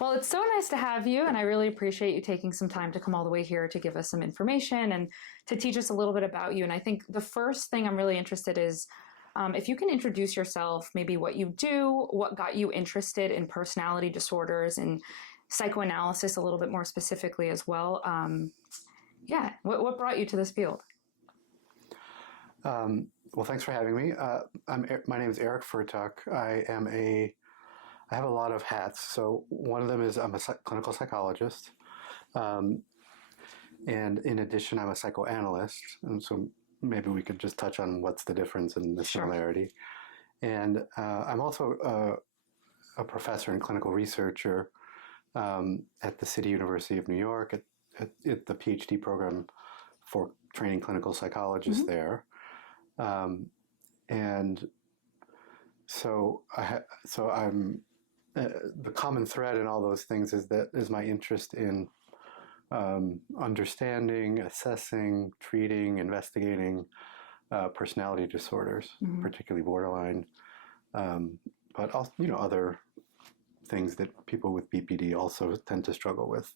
Well, it's so nice to have you, and I really appreciate you taking some time to come all the way here to give us some information and to teach us a little bit about you. And I think the first thing I'm really interested is if you can introduce yourself, maybe what you do, what got you interested in personality disorders and psychoanalysis a little bit more specifically as well. What brought you to this field? Well, thanks for having me. My name is Eric Fertuck. I have a lot of hats. So one of them is I'm a clinical psychologist. And in addition, I'm a psychoanalyst. And so maybe we could just touch on what's the difference and the similarity. And I'm also a professor and clinical researcher at the City University of New York at the Ph.D. program for training clinical psychologists there. And so I'm the common thread in all those things is my interest in understanding, assessing, treating, investigating personality disorders, particularly borderline, but also, other things that people with BPD also tend to struggle with.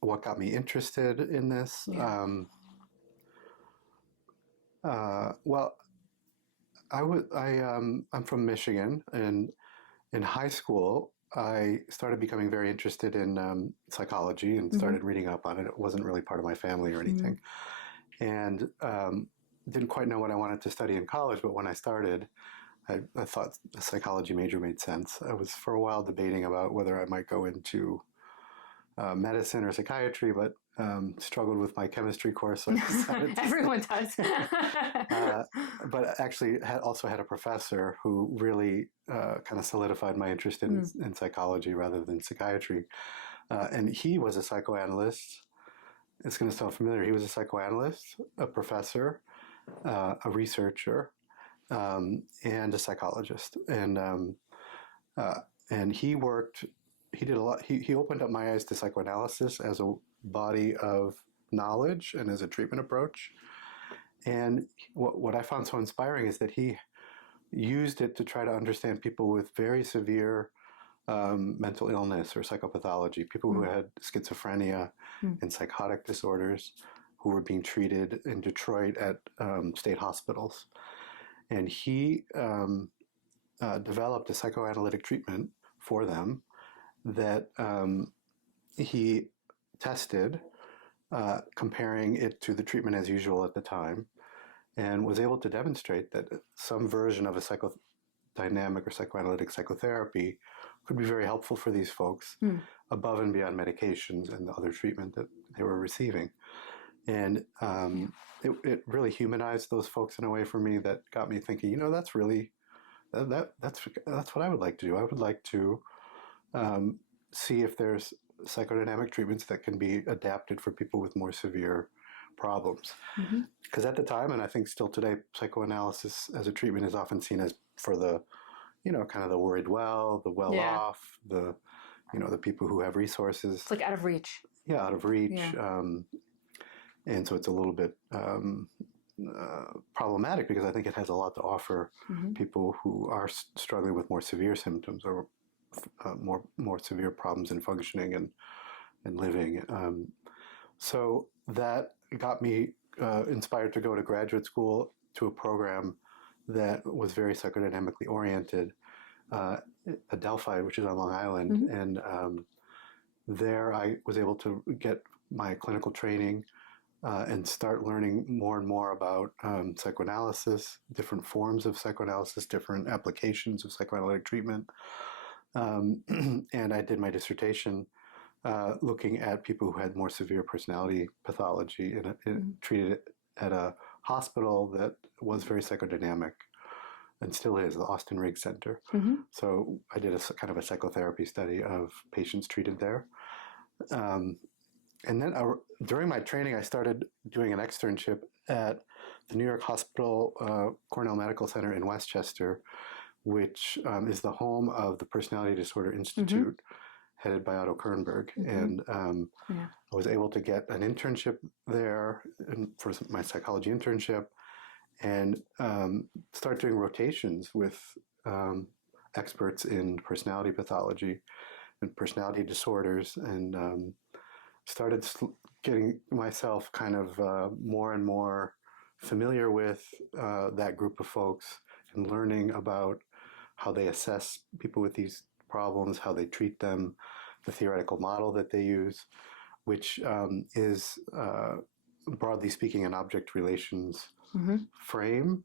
What got me interested in this? Yeah. I'm from Michigan, and in high school, I started becoming very interested in psychology and started reading up on it. It wasn't really part of my family or anything, and didn't quite know what I wanted to study in college. But when I started, I thought a psychology major made sense. I was for a while debating about whether I might go into medicine or psychiatry, but struggled with my chemistry course. So Everyone does. But actually also had a professor who really kind of solidified my interest in psychology rather than psychiatry. And he was a psychoanalyst. It's going to sound familiar. He was a psychoanalyst, a professor, a researcher, and a psychologist. And he worked... He did a lot. He opened up my eyes to psychoanalysis as a body of knowledge and as a treatment approach. And what I found so inspiring is that he used it to try to understand people with very severe mental illness or psychopathology, people who had schizophrenia and psychotic disorders who were being treated in Detroit at state hospitals. And he developed a psychoanalytic treatment for them that he tested, comparing it to the treatment as usual at the time, and was able to demonstrate that some version of a psychodynamic or psychoanalytic psychotherapy could be very helpful for these folks above and beyond medications and the other treatment that they were receiving. And it really humanized those folks in a way for me that got me thinking, that's really, that's what I would like to do. I would like to see if there's psychodynamic treatments that can be adapted for people with more severe problems. Because at the time, and I think still today, psychoanalysis as a treatment is often seen as for the, kind of the worried well, the well-off, the people who have resources. It's like out of reach. Yeah, out of reach. Yeah. And so it's a little bit problematic because I think it has a lot to offer people who are struggling with more severe symptoms or more severe problems in functioning and living. So that got me inspired to go to graduate school to a program that was very psychodynamically oriented at Delphi, which is on Long Island. And there I was able to get my clinical training and start learning more and more about psychoanalysis, different forms of psychoanalysis, different applications of psychoanalytic treatment. And I did my dissertation looking at people who had more severe personality pathology and treated it at a hospital that was very psychodynamic and still is, the Austin Riggs Center. So I did a kind of a psychotherapy study of patients treated there. And then during my training, I started doing an externship at the New York Hospital Cornell Medical Center in Westchester, which is the home of the Personality Disorder Institute, headed by Otto Kernberg. And I was able to get an internship there for my psychology internship and start doing rotations with experts in personality pathology and personality disorders, and started getting myself kind of more and more familiar with that group of folks and learning about how they assess people with these problems, how they treat them, the theoretical model that they use, which is, broadly speaking, an object relations frame,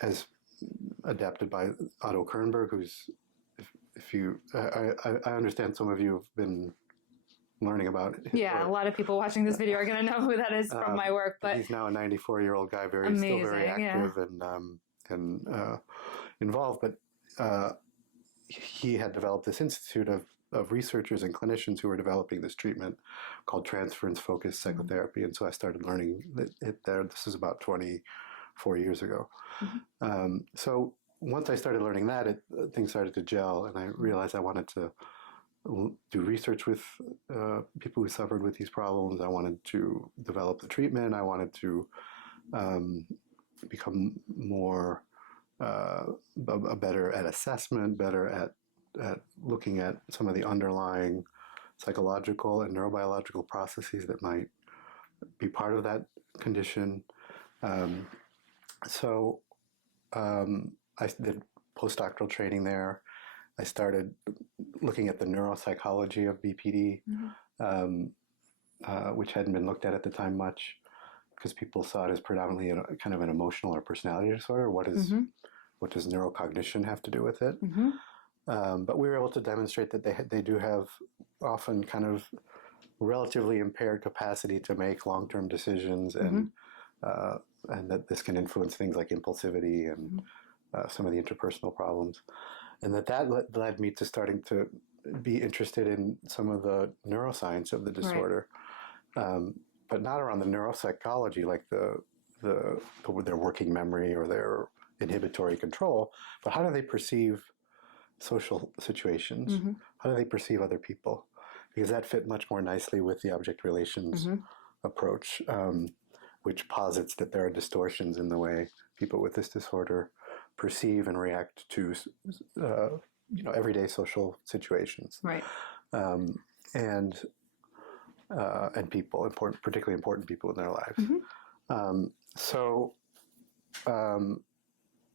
as adapted by Otto Kernberg, who's, if you, I understand some of you have been learning about it. Yeah, a lot of people watching this video are going to know who that is from my work. But he's now a 94-year-old guy, still very active and involved. But he had developed this institute of researchers and clinicians who were developing this treatment called Transference focused psychotherapy. And so I started learning it there. This is about 24 years ago. So once I started learning that, things started to gel, and I realized I wanted to do research with people who suffered with these problems. I wanted to develop the treatment. I wanted to become more better at assessment, better at looking at some of the underlying psychological and neurobiological processes that might be part of that condition. So I did postdoctoral training there. I started looking at the neuropsychology of BPD, which hadn't been looked at the time much, because people saw it as predominantly kind of an emotional or personality disorder. What does neurocognition have to do with it? But we were able to demonstrate that they do have often kind of relatively impaired capacity to make long-term decisions, and that this can influence things like impulsivity and some of the interpersonal problems. And that led me to starting to be interested in some of the neuroscience of the disorder, but not around the neuropsychology, like their working memory or their inhibitory control, but how do they perceive social situations? How do they perceive other people? Because that fit much more nicely with the object relations approach, which posits that there are distortions in the way people with this disorder perceive and react to everyday social situations, and people, particularly important people in their lives.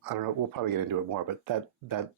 I don't know. We'll probably get into it more, but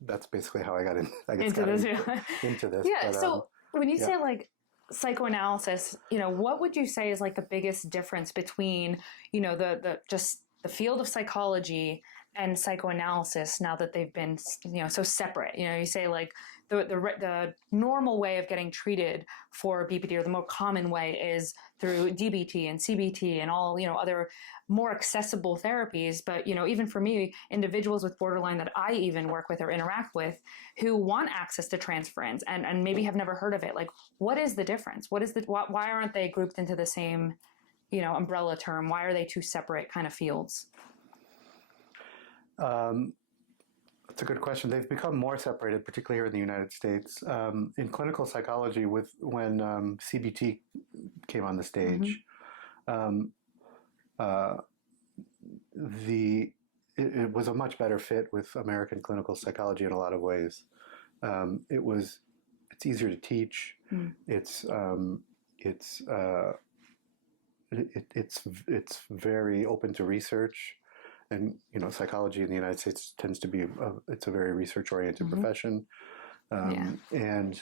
that's basically how I got into this. Yeah. But, so when you say like psychoanalysis, what would you say is like the biggest difference between the just the field of psychology and psychoanalysis now that they've been so separate? You say like the normal way of getting treated for BPD, or the more common way, is through DBT and CBT and all other more accessible therapies. But even for me, individuals with borderline that I even work with or interact with who want access to transference and maybe have never heard of it, like what is the difference? Why aren't they grouped into the same umbrella term? Why are they two separate kind of fields? That's a good question. They've become more separated, particularly here in the United States. In clinical psychology, when CBT came on the stage, it was a much better fit with American clinical psychology in a lot of ways. It's easier to teach. It's very open to research. And psychology in the United States tends to be it's a very research-oriented profession, and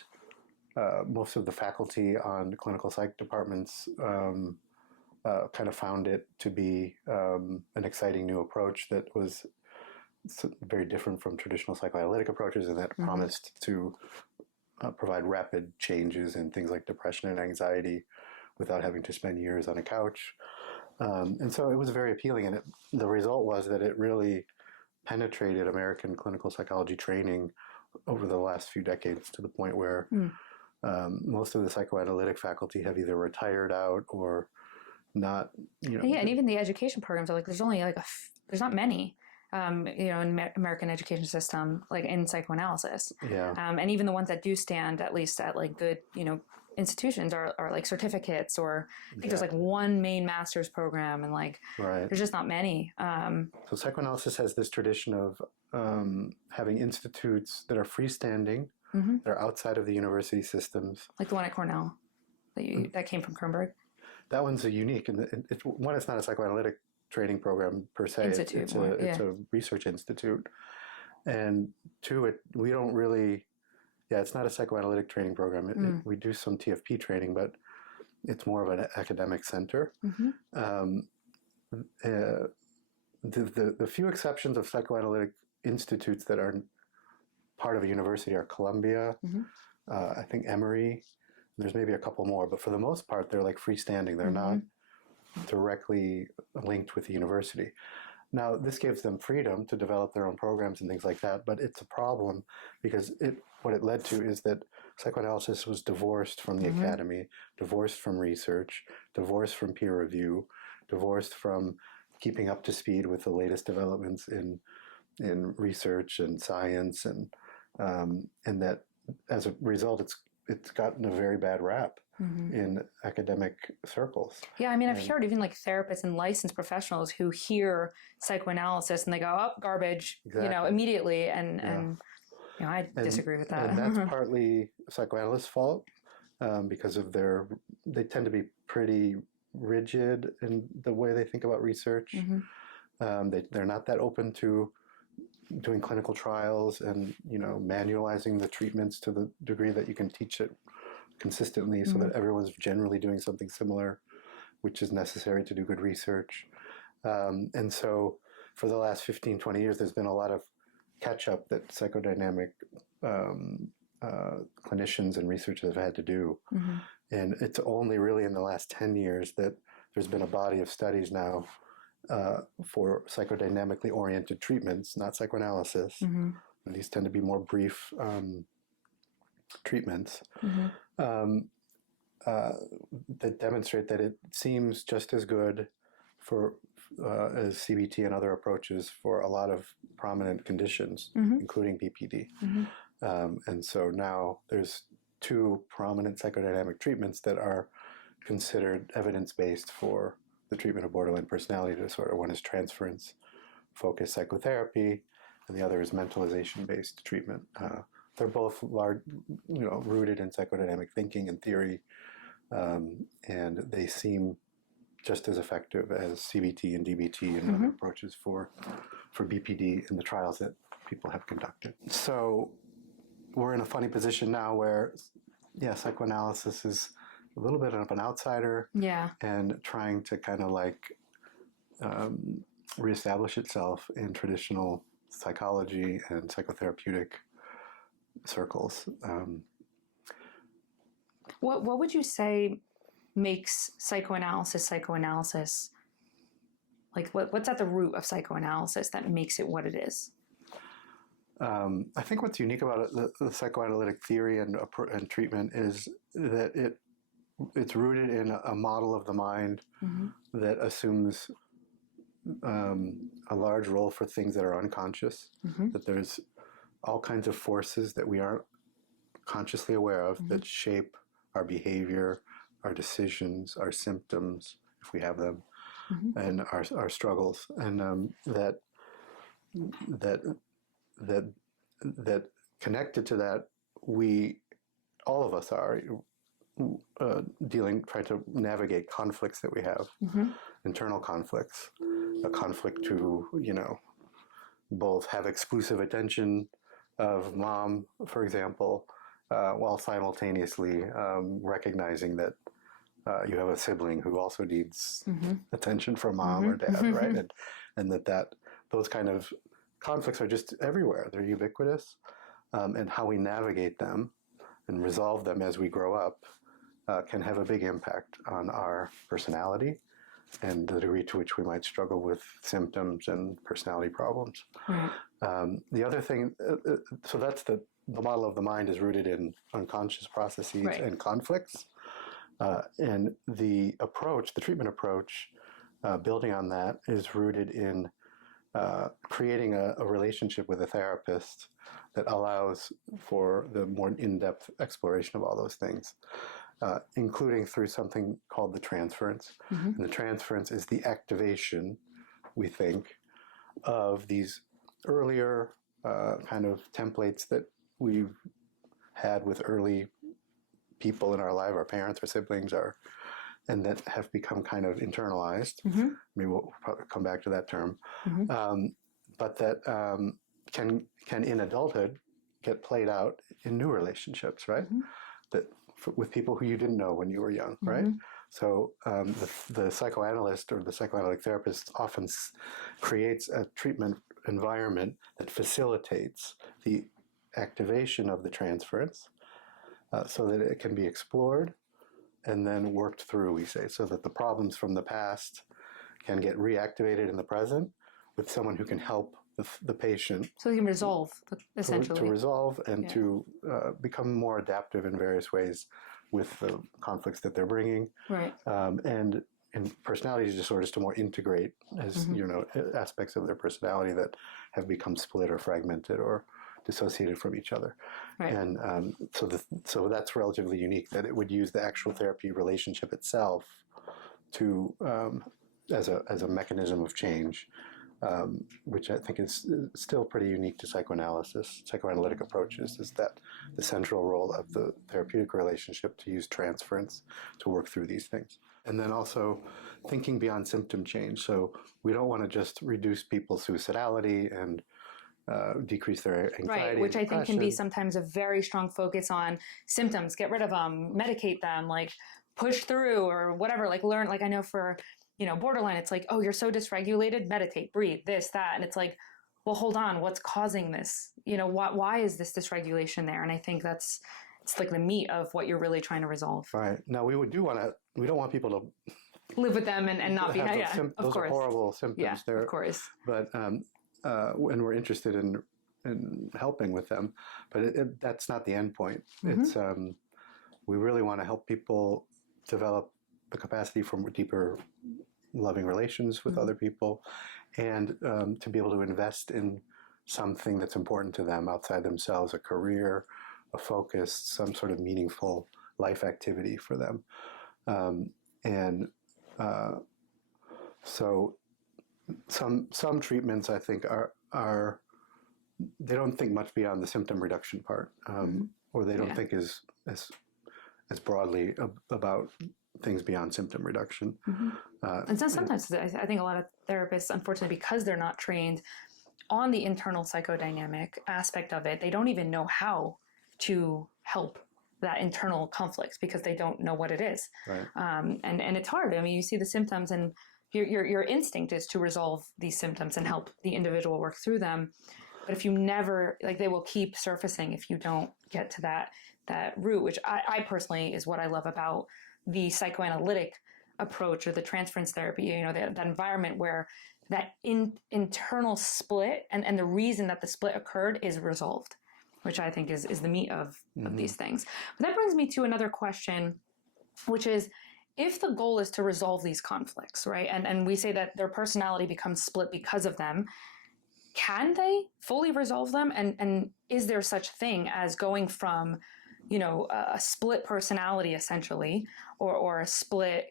most of the faculty on clinical psych departments kind of found it to be an exciting new approach that was very different from traditional psychoanalytic approaches, and that promised to provide rapid changes in things like depression and anxiety without having to spend years on a couch. And so it was very appealing, and the result was that it really penetrated American clinical psychology training over the last few decades to the point where most of the psychoanalytic faculty have either retired out or not. And even the education programs are like there's only there's not many. In American education system, like in psychoanalysis. And even the ones that do stand, at least at like good, institutions are like certificates, or I think there's like Exactly. one main master's program, and like Right. there's just not many. So psychoanalysis has this tradition of having institutes that are freestanding, Mhm. that are outside of the university systems. Like the one at Cornell that came from Kernberg That one's a unique, and it's not a psychoanalytic training program per se. Institute more. It's a research institute, and two, we don't really. Yeah, it's not a psychoanalytic training program. We do some TFP training, but it's more of an academic center. Mm-hmm. The few exceptions of psychoanalytic institutes that are part of a university are Columbia, I think Emory. There's maybe a couple more, but for the most part, they're like freestanding. They're not directly linked with the university. Now, this gives them freedom to develop their own programs and things like that, but it's a problem because what it led to is that psychoanalysis was divorced from the academy, divorced from research, divorced from peer review, divorced from keeping up to speed with the latest developments in research and science, and that as a result, it's gotten a very bad rap in academic circles. Yeah, I mean, I've heard even like therapists and licensed professionals who hear psychoanalysis and they go, "Oh, garbage," Exactly. Immediately, and I disagree with that. And that's partly psychoanalysts' fault because of they tend to be pretty rigid in the way they think about research. They're not that open to doing clinical trials and manualizing the treatments to the degree that you can teach it consistently so that everyone's generally doing something similar, which is necessary to do good research. And so for the last 15, 20 years, there's been a lot of catch-up that psychodynamic clinicians and researchers have had to do. And it's only really in the last 10 years that there's been a body of studies now for psychodynamically oriented treatments, not psychoanalysis. And these tend to be more brief treatments that demonstrate that it seems just as good as CBT and other approaches for a lot of prominent conditions, including BPD. And so now there's two prominent psychodynamic treatments that are considered evidence-based for the treatment of borderline personality disorder. One is transference focused psychotherapy, and the other is mentalization-based treatment. They're both rooted in psychodynamic thinking and theory, and they seem just as effective as CBT and DBT and other approaches for BPD in the trials that people have conducted. So we're in a funny position now where, psychoanalysis is a little bit of an outsider, and trying to kind of like reestablish itself in traditional psychology and psychotherapeutic circles. What would you say makes psychoanalysis? Like what's at the root of psychoanalysis that makes it what it is? I think what's unique about the psychoanalytic theory and treatment is that it's rooted in a model of the mind that assumes a large role for things that are unconscious, that there's all kinds of forces that we aren't consciously aware of that shape our behavior, our decisions, our symptoms, if we have them, and our struggles, and that connected to that, all of us are trying to navigate conflicts that we have, internal conflicts, a conflict to, both have exclusive attention of mom, for example, while simultaneously recognizing that you have a sibling who also needs attention from mom or dad, right? And that those kind of conflicts are just everywhere. They're ubiquitous, and how we navigate them and resolve them as we grow up can have a big impact on our personality and the degree to which we might struggle with symptoms and personality problems. The other thing, so that's the model of the mind is rooted in unconscious processes and conflicts. And the treatment approach, building on that, is rooted in creating a relationship with a therapist that allows for the more in-depth exploration of all those things. including through something called the transference. And the transference is the activation, we think, of these earlier kind of templates that we've had with early people in our life, our parents, our siblings, and that have become kind of internalized. Maybe we'll probably come back to that term. But that can in adulthood get played out in new relationships, right? That with people who you didn't know when you were young, right? So the psychoanalyst or the psychoanalytic therapist often creates a treatment environment that facilitates the activation of the transference so that it can be explored and then worked through, we say, so that the problems from the past can get reactivated in the present with someone who can help the patient. So you can resolve, essentially. To resolve and to become more adaptive in various ways with the conflicts that they're bringing. Right. And in personality disorders to more integrate as, aspects of their personality that have become split or fragmented or dissociated from each other. Right. And so that's relatively unique, that it would use the actual therapy relationship itself to as a mechanism of change, which I think is still pretty unique to psychoanalysis, psychoanalytic approaches, is that the central role of the therapeutic relationship to use transference to work through these things. And then also thinking beyond symptom change. So we don't want to just reduce people's suicidality and decrease their anxiety. Right, which I think can be sometimes a very strong focus on symptoms. Get rid of them, medicate them, like push through or whatever, like learn. Like I know for, borderline, it's like, oh, you're so dysregulated, meditate, breathe, this, that. And it's like, well, hold on, what's causing this? Why is this dysregulation there? And I think it's like the meat of what you're really trying to resolve. Right. Now, we don't want people to live with them and not be, of those course. Are horrible symptoms. Yeah, of course. But, and we're interested in helping with them, but that's not the end point. It's, we really want to help people develop the capacity for deeper loving relations with other people, and to be able to invest in something that's important to them outside themselves, a career, a focus, some sort of meaningful life activity for them. So some treatments, I think, are they don't think much beyond the symptom reduction part, or they don't think as broadly about things beyond symptom reduction. And so sometimes I think a lot of therapists, unfortunately, because they're not trained on the internal psychodynamic aspect of it, they don't even know how to help that internal conflict because they don't know what it is. Right. And it's hard. I mean, you see the symptoms and your instinct is to resolve these symptoms and help the individual work through them. But if you never, they will keep surfacing if you don't get to that root, which I personally is what I love about the psychoanalytic approach or the transference therapy, that environment where that internal split and the reason that the split occurred is resolved, which I think is the meat of these things. But that brings me to another question, which is, if the goal is to resolve these conflicts, right, and we say that their personality becomes split because of them, can they fully resolve them? And is there such thing as going from, a split personality essentially, or a split,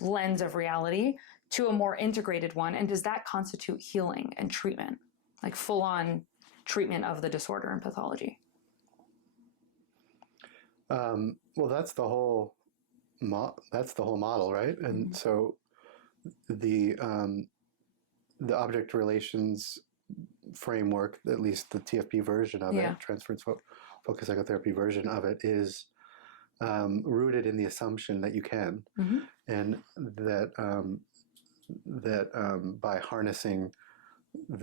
lens of reality to a more integrated one? And does that constitute healing and treatment, like full on treatment of the disorder and pathology? Well, that's the whole model, right? And so the object relations framework, at least the TFP version of it, transference focused psychotherapy version of it, is rooted in the assumption that you can, and that by harnessing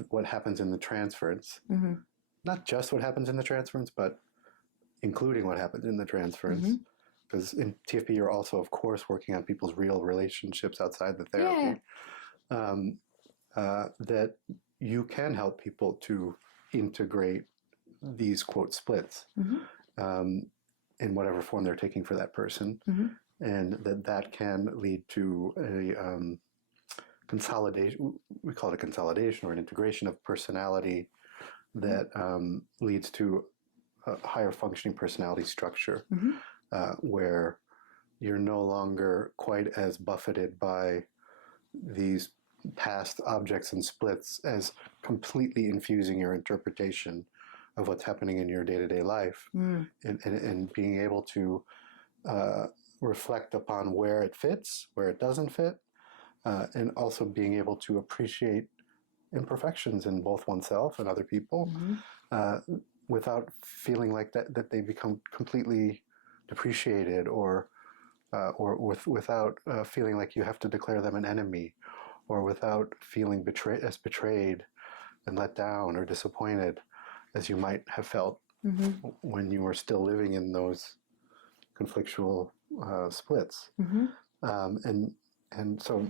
what happens in the transference, not just what happens in the transference, but including what happens in the transference. Because in TFP, you're also, of course, working on people's real relationships outside the therapy. That you can help people to integrate these, quote, splits in whatever form they're taking for that person. And that can lead to a consolidation, we call it a consolidation or an integration of personality that leads to a higher functioning personality structure. where you're no longer quite as buffeted by these past objects and splits as completely infusing your interpretation of what's happening in your day-to-day life, and being able to reflect upon where it fits, where it doesn't fit, and also being able to appreciate imperfections in both oneself and other people, without feeling like that they become completely depreciated, or without feeling like you have to declare them an enemy, or without feeling betrayed and let down or disappointed as you might have felt when you were still living in those conflictual splits. And so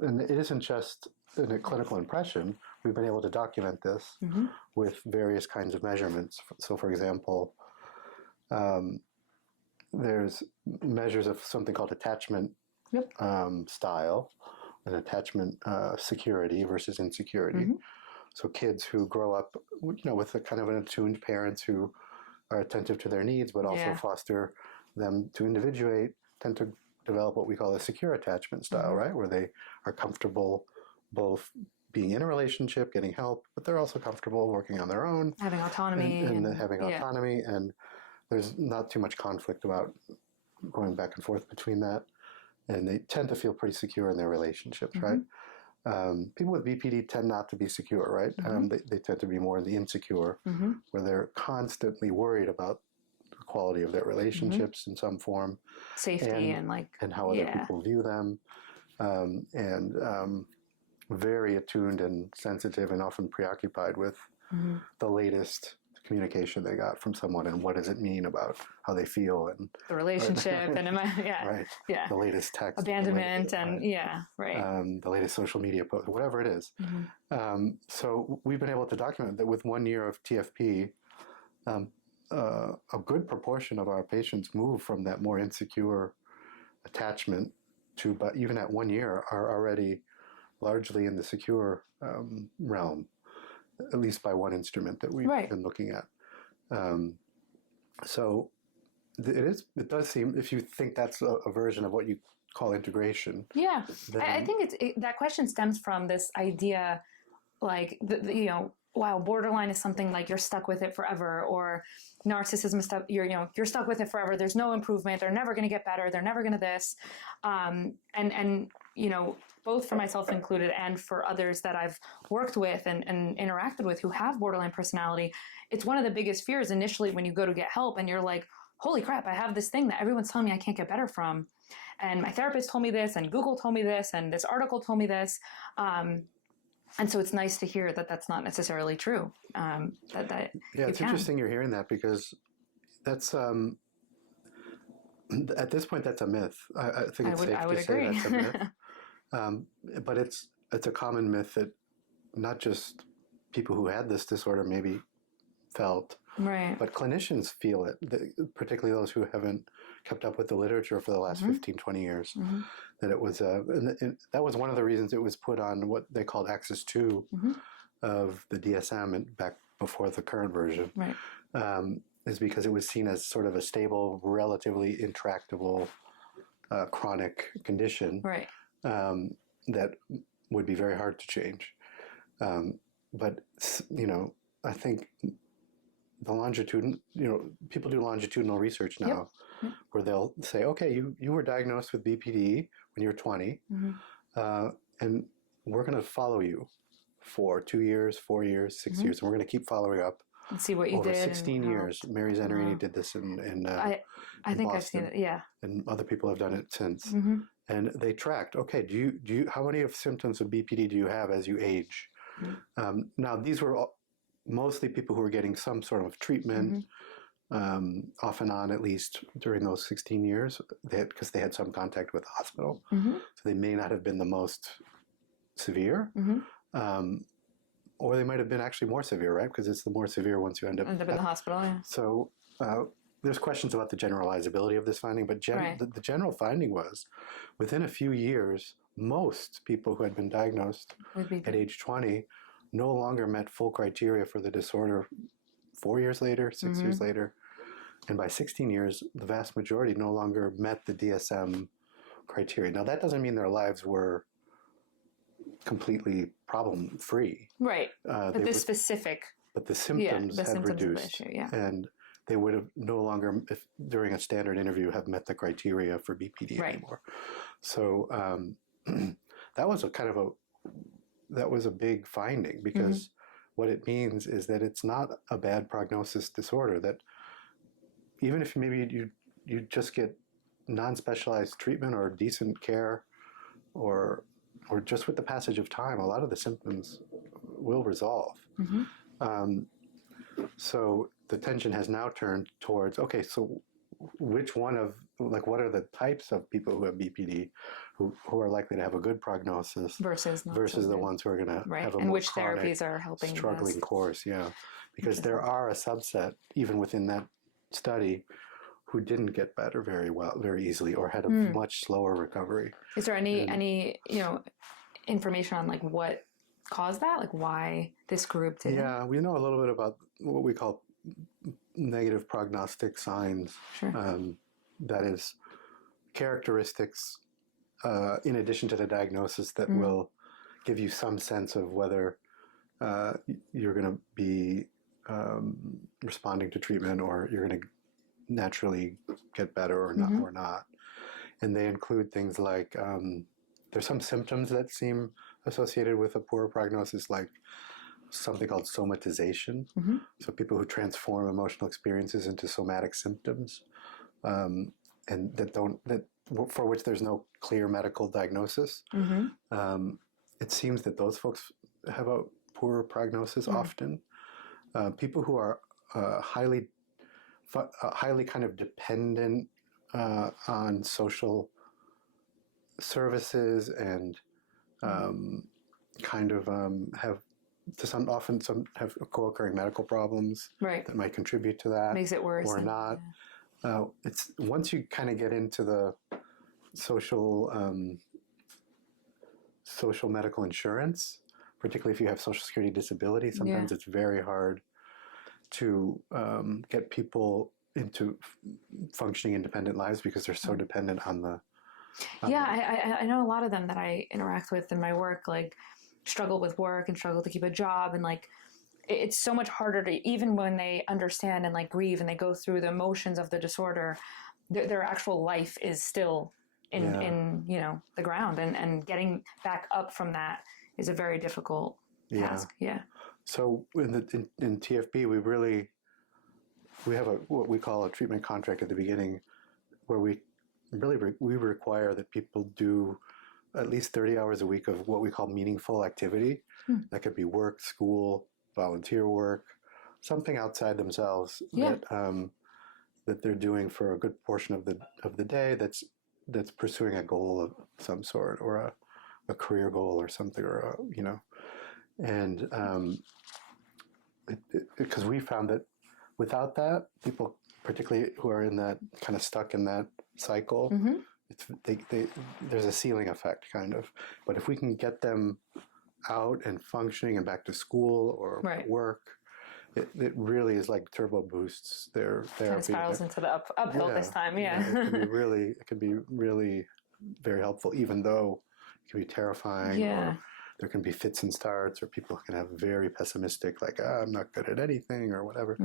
it isn't just in a clinical impression. We've been able to document this with various kinds of measurements. So, for example, there's measures of something called attachment style and attachment security versus insecurity. So kids who grow up, with a kind of an attuned parents who are attentive to their needs, but also foster them to individuate, tend to develop what we call a secure attachment style, right? Where they are comfortable both being in a relationship, getting help, but they're also comfortable working on their own. Having autonomy. And having autonomy, and there's not too much conflict about going back and forth between that. And they tend to feel pretty secure in their relationships, right? People with BPD tend not to be secure, right? They tend to be more in the insecure, where they're constantly worried about the quality of their relationships in some form. Safety and how other people view them. And very attuned and sensitive and often preoccupied with the latest communication they got from someone and what does it mean about how they feel and the relationship and the latest text, abandonment, the latest social media post, whatever it is. So we've been able to document that with 1 year of TFP, a good proportion of our patients move from that more insecure attachment to, but even at 1 year, are already largely in the secure realm, at least by one instrument that we've been looking at. So it does seem, if you think that's a version of what you call integration. Yeah, I think that question stems from this idea, like, wow, borderline is something like you're stuck with it forever, or narcissism stuff, you're stuck with it forever. There's no improvement. They're never going to get better. They're never going to this. And both for myself included and for others that I've worked with and interacted with who have borderline personality, it's one of the biggest fears initially when you go to get help and you're like, holy crap, I have this thing that everyone's telling me I can't get better from. And my therapist told me this, and Google told me this, and this article told me this. And so it's nice to hear that that's not necessarily true. It's interesting you're hearing that, because that's at this point that's a myth. I think it's safe to say that's a myth. But it's a common myth that not just people who had this disorder maybe felt, but clinicians feel it, particularly those who haven't kept up with the literature for the last 15, 20 years. That it was and that was one of the reasons it was put on what they called Axis 2 of the DSM and back before the current version, is because it was seen as sort of a stable, relatively intractable, chronic condition that would be very hard to change. But I think the longitudinal, people do longitudinal research now, where they'll say, okay, you were diagnosed with BPD when you were 20, and we're going to follow you for 2 years, 4 years, 6 years, and we're going to keep following up. And see what you over did. 16 years. Mary Zannarini did this in I think Boston, I've seen it, and other people have done it since. And they tracked, okay, do you how many of symptoms of BPD do you have as you age? Now, these were mostly people who were getting some sort of treatment, off and on, at least during those 16 years, because they had some contact with the hospital. So they may not have been the most severe, or they might have been actually more severe, right? Because it's the more severe once you end up in the hospital. So there's questions about the generalizability of this finding, but the general finding was, within a few years, most people who had been diagnosed at age 20 no longer met full criteria for the disorder 4 years later, 6 years later. And by 16 years, the vast majority no longer met the DSM criteria. Now, that doesn't mean their lives were completely problem-free. Right. But this specific. But the symptoms had reduced. Issue, yeah. And they would have no longer, if during a standard interview, have met the criteria for BPD anymore. So that was a big finding, because what it means is that it's not a bad prognosis disorder, that even if maybe you just get non-specialized treatment or decent care, or just with the passage of time, a lot of the symptoms will resolve. So the tension has now turned towards, okay, so which one of, like, what are the types of people who have BPD who are likely to have a good prognosis versus the ones who are going to have a and more which therapies are helping struggling course, because there are a subset even within that study who didn't get better very easily, or had a much slower recovery. Is there any information on like what caused that, like why this group did? Yeah, we know a little bit about what we call negative prognostic signs. Sure. That is characteristics in addition to the diagnosis that will give you some sense of whether you're going to be responding to treatment, or you're going to naturally get better or not. And they include things like there's some symptoms that seem associated with a poor prognosis, like something called somatization. So people who transform emotional experiences into somatic symptoms, and for which there's no clear medical diagnosis. It seems that those folks have a poor prognosis often. People who are highly kind of dependent on social services, and often have co-occurring medical problems that might contribute to that. Makes it worse. Or not. It's once you kind of get into the social medical insurance, particularly if you have Social Security disability, sometimes it's very hard to get people into functioning independent lives, because they're so dependent on the I know a lot of them that I interact with in my work, like, struggle with work and struggle to keep a job, and like it's so much harder to, even when they understand and like grieve and they go through the emotions of the disorder, their actual life is still in the ground, and getting back up from that is a very difficult task. So in TFB, we have what we call a treatment contract at the beginning, where we require that people do at least 30 hours a week of what we call meaningful activity. That could be work, school, volunteer work, something outside themselves that they're doing for a good portion of the day that's pursuing a goal of some sort, or a career goal or something, or and because we found that without that, people, particularly who are in that kind of stuck in that cycle, there's a ceiling effect kind of. But if we can get them out and functioning and back to school or work, it really is like turbo boosts their therapy. Kind of spirals into the uphill this time. It can be really very helpful, even though it can be terrifying. Or there can be fits and starts, or people can have very pessimistic, like, I'm not good at anything, or whatever.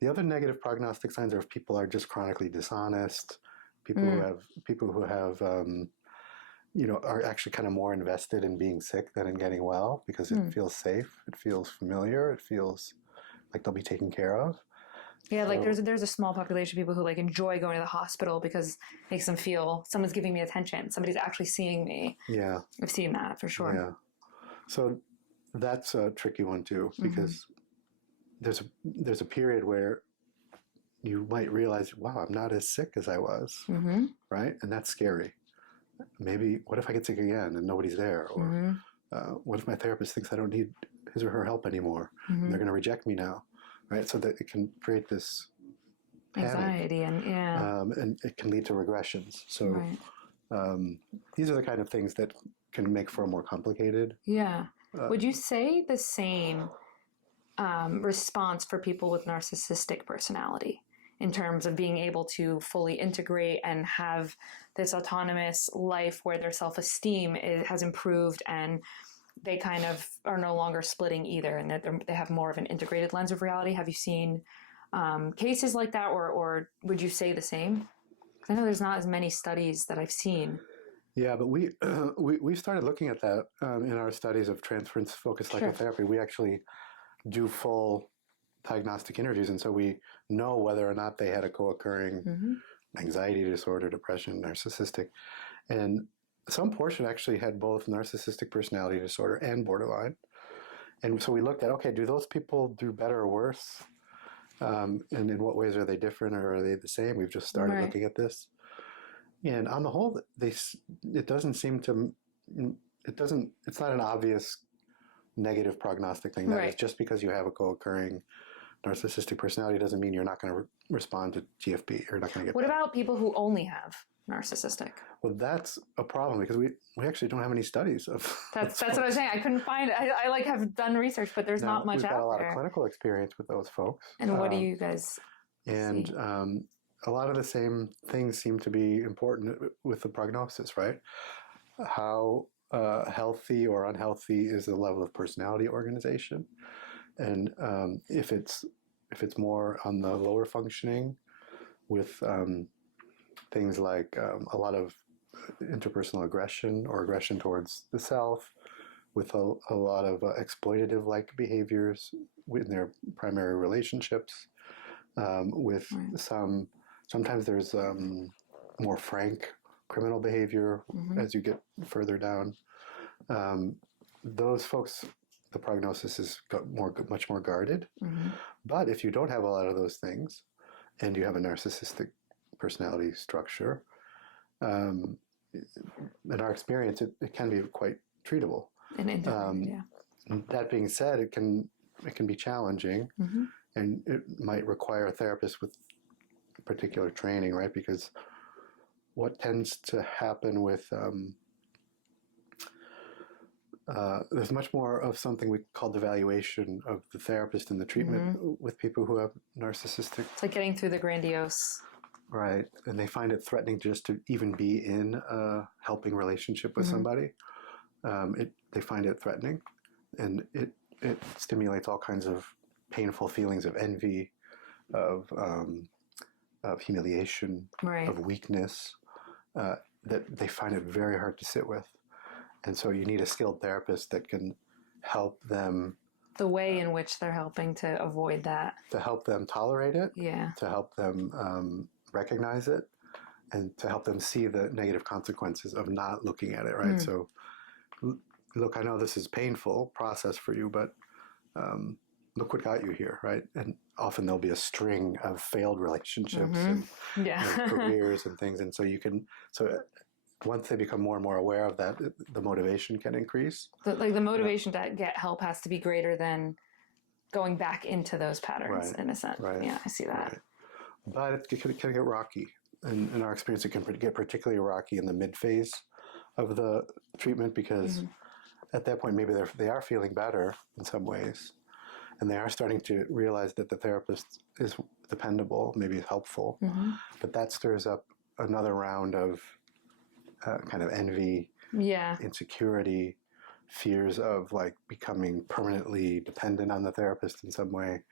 The other negative prognostic signs are if people are just chronically dishonest, people who have are actually kind of more invested in being sick than in getting well, because it feels safe, it feels familiar, it feels like they'll be taken care of. Yeah, so, like there's a small population of people who like enjoy going to the hospital because it makes them feel someone's giving me attention, somebody's actually seeing me. Yeah, I've seen that for sure. Yeah, so that's a tricky one too, because there's a period where you might realize, wow, I'm not as sick as I was, right? And that's scary. Maybe, what if I get sick again and nobody's there? Or what if my therapist thinks I don't need his or her help anymore? And they're going to reject me now, right? So that it can create this anxiety panic, and it can lead to regressions. So these are the kind of things that can make for a more complicated. Yeah. Would you say the same response for people with narcissistic personality in terms of being able to fully integrate and have this autonomous life where their self-esteem has improved and they kind of are no longer splitting either, and that they have more of an integrated lens of reality. Have you seen cases like that, or would you say the same? I know there's not as many studies that I've seen. Yeah, but we started looking at that in our studies of transference-focused psychotherapy. We actually do full diagnostic interviews, and so we know whether or not they had a co-occurring anxiety disorder, depression, narcissistic, and some portion actually had both narcissistic personality disorder and borderline. And so we looked at, okay, do those people do better or worse? And in what ways are they different, or are they the same? We've just started looking at this. And on the whole, it doesn't seem to, it's not an obvious negative prognostic thing. That is, just because you have a co-occurring narcissistic personality doesn't mean you're not going to respond to GFP. You're not going to get. What about people who only have narcissistic? Well, that's a problem because we actually don't have any studies of. That's what I was saying. I couldn't find it. I like have done research, but there's not much out there. We've got a lot of clinical experience with those folks. And what do you guys see? A lot of the same things seem to be important with the prognosis, right? How healthy or unhealthy is the level of personality organization, and if it's more on the lower functioning, with things like a lot of interpersonal aggression or aggression towards the self, with a lot of exploitative-like behaviors in their primary relationships, with sometimes there's more frank criminal behavior as you get further down. Those folks, the prognosis is much more guarded. But if you don't have a lot of those things, and you have a narcissistic personality structure, in our experience, it can be quite treatable. That being said, it can be challenging, and it might require a therapist with particular training, right? Because what tends to happen with there's much more of something we call devaluation of the therapist in the treatment with people who have narcissistic. It's like getting through the grandiose. Right, and they find it threatening just to even be in a helping relationship with somebody. They find it threatening, and it stimulates all kinds of painful feelings of envy, of humiliation, of weakness, that they find it very hard to sit with. And so you need a skilled therapist that can help them. The way in which they're helping to avoid that. To help them tolerate it. Yeah. To help them recognize it, and to help them see the negative consequences of not looking at it, right? So, look, I know this is painful process for you, but look what got you here, right? And often there'll be a string of failed relationships and careers and things. And so once they become more and more aware of that, the motivation can increase. The motivation to get help has to be greater than going back into those patterns, in a sense. Right. Yeah, I see that. Right. But it can get rocky. In our experience, it can get particularly rocky in the mid-phase of the treatment, because at that point, maybe they are feeling better in some ways, and they are starting to realize that the therapist is dependable, maybe helpful, but that stirs up another round of kind of envy, insecurity, fears of like becoming permanently dependent on the therapist in some way.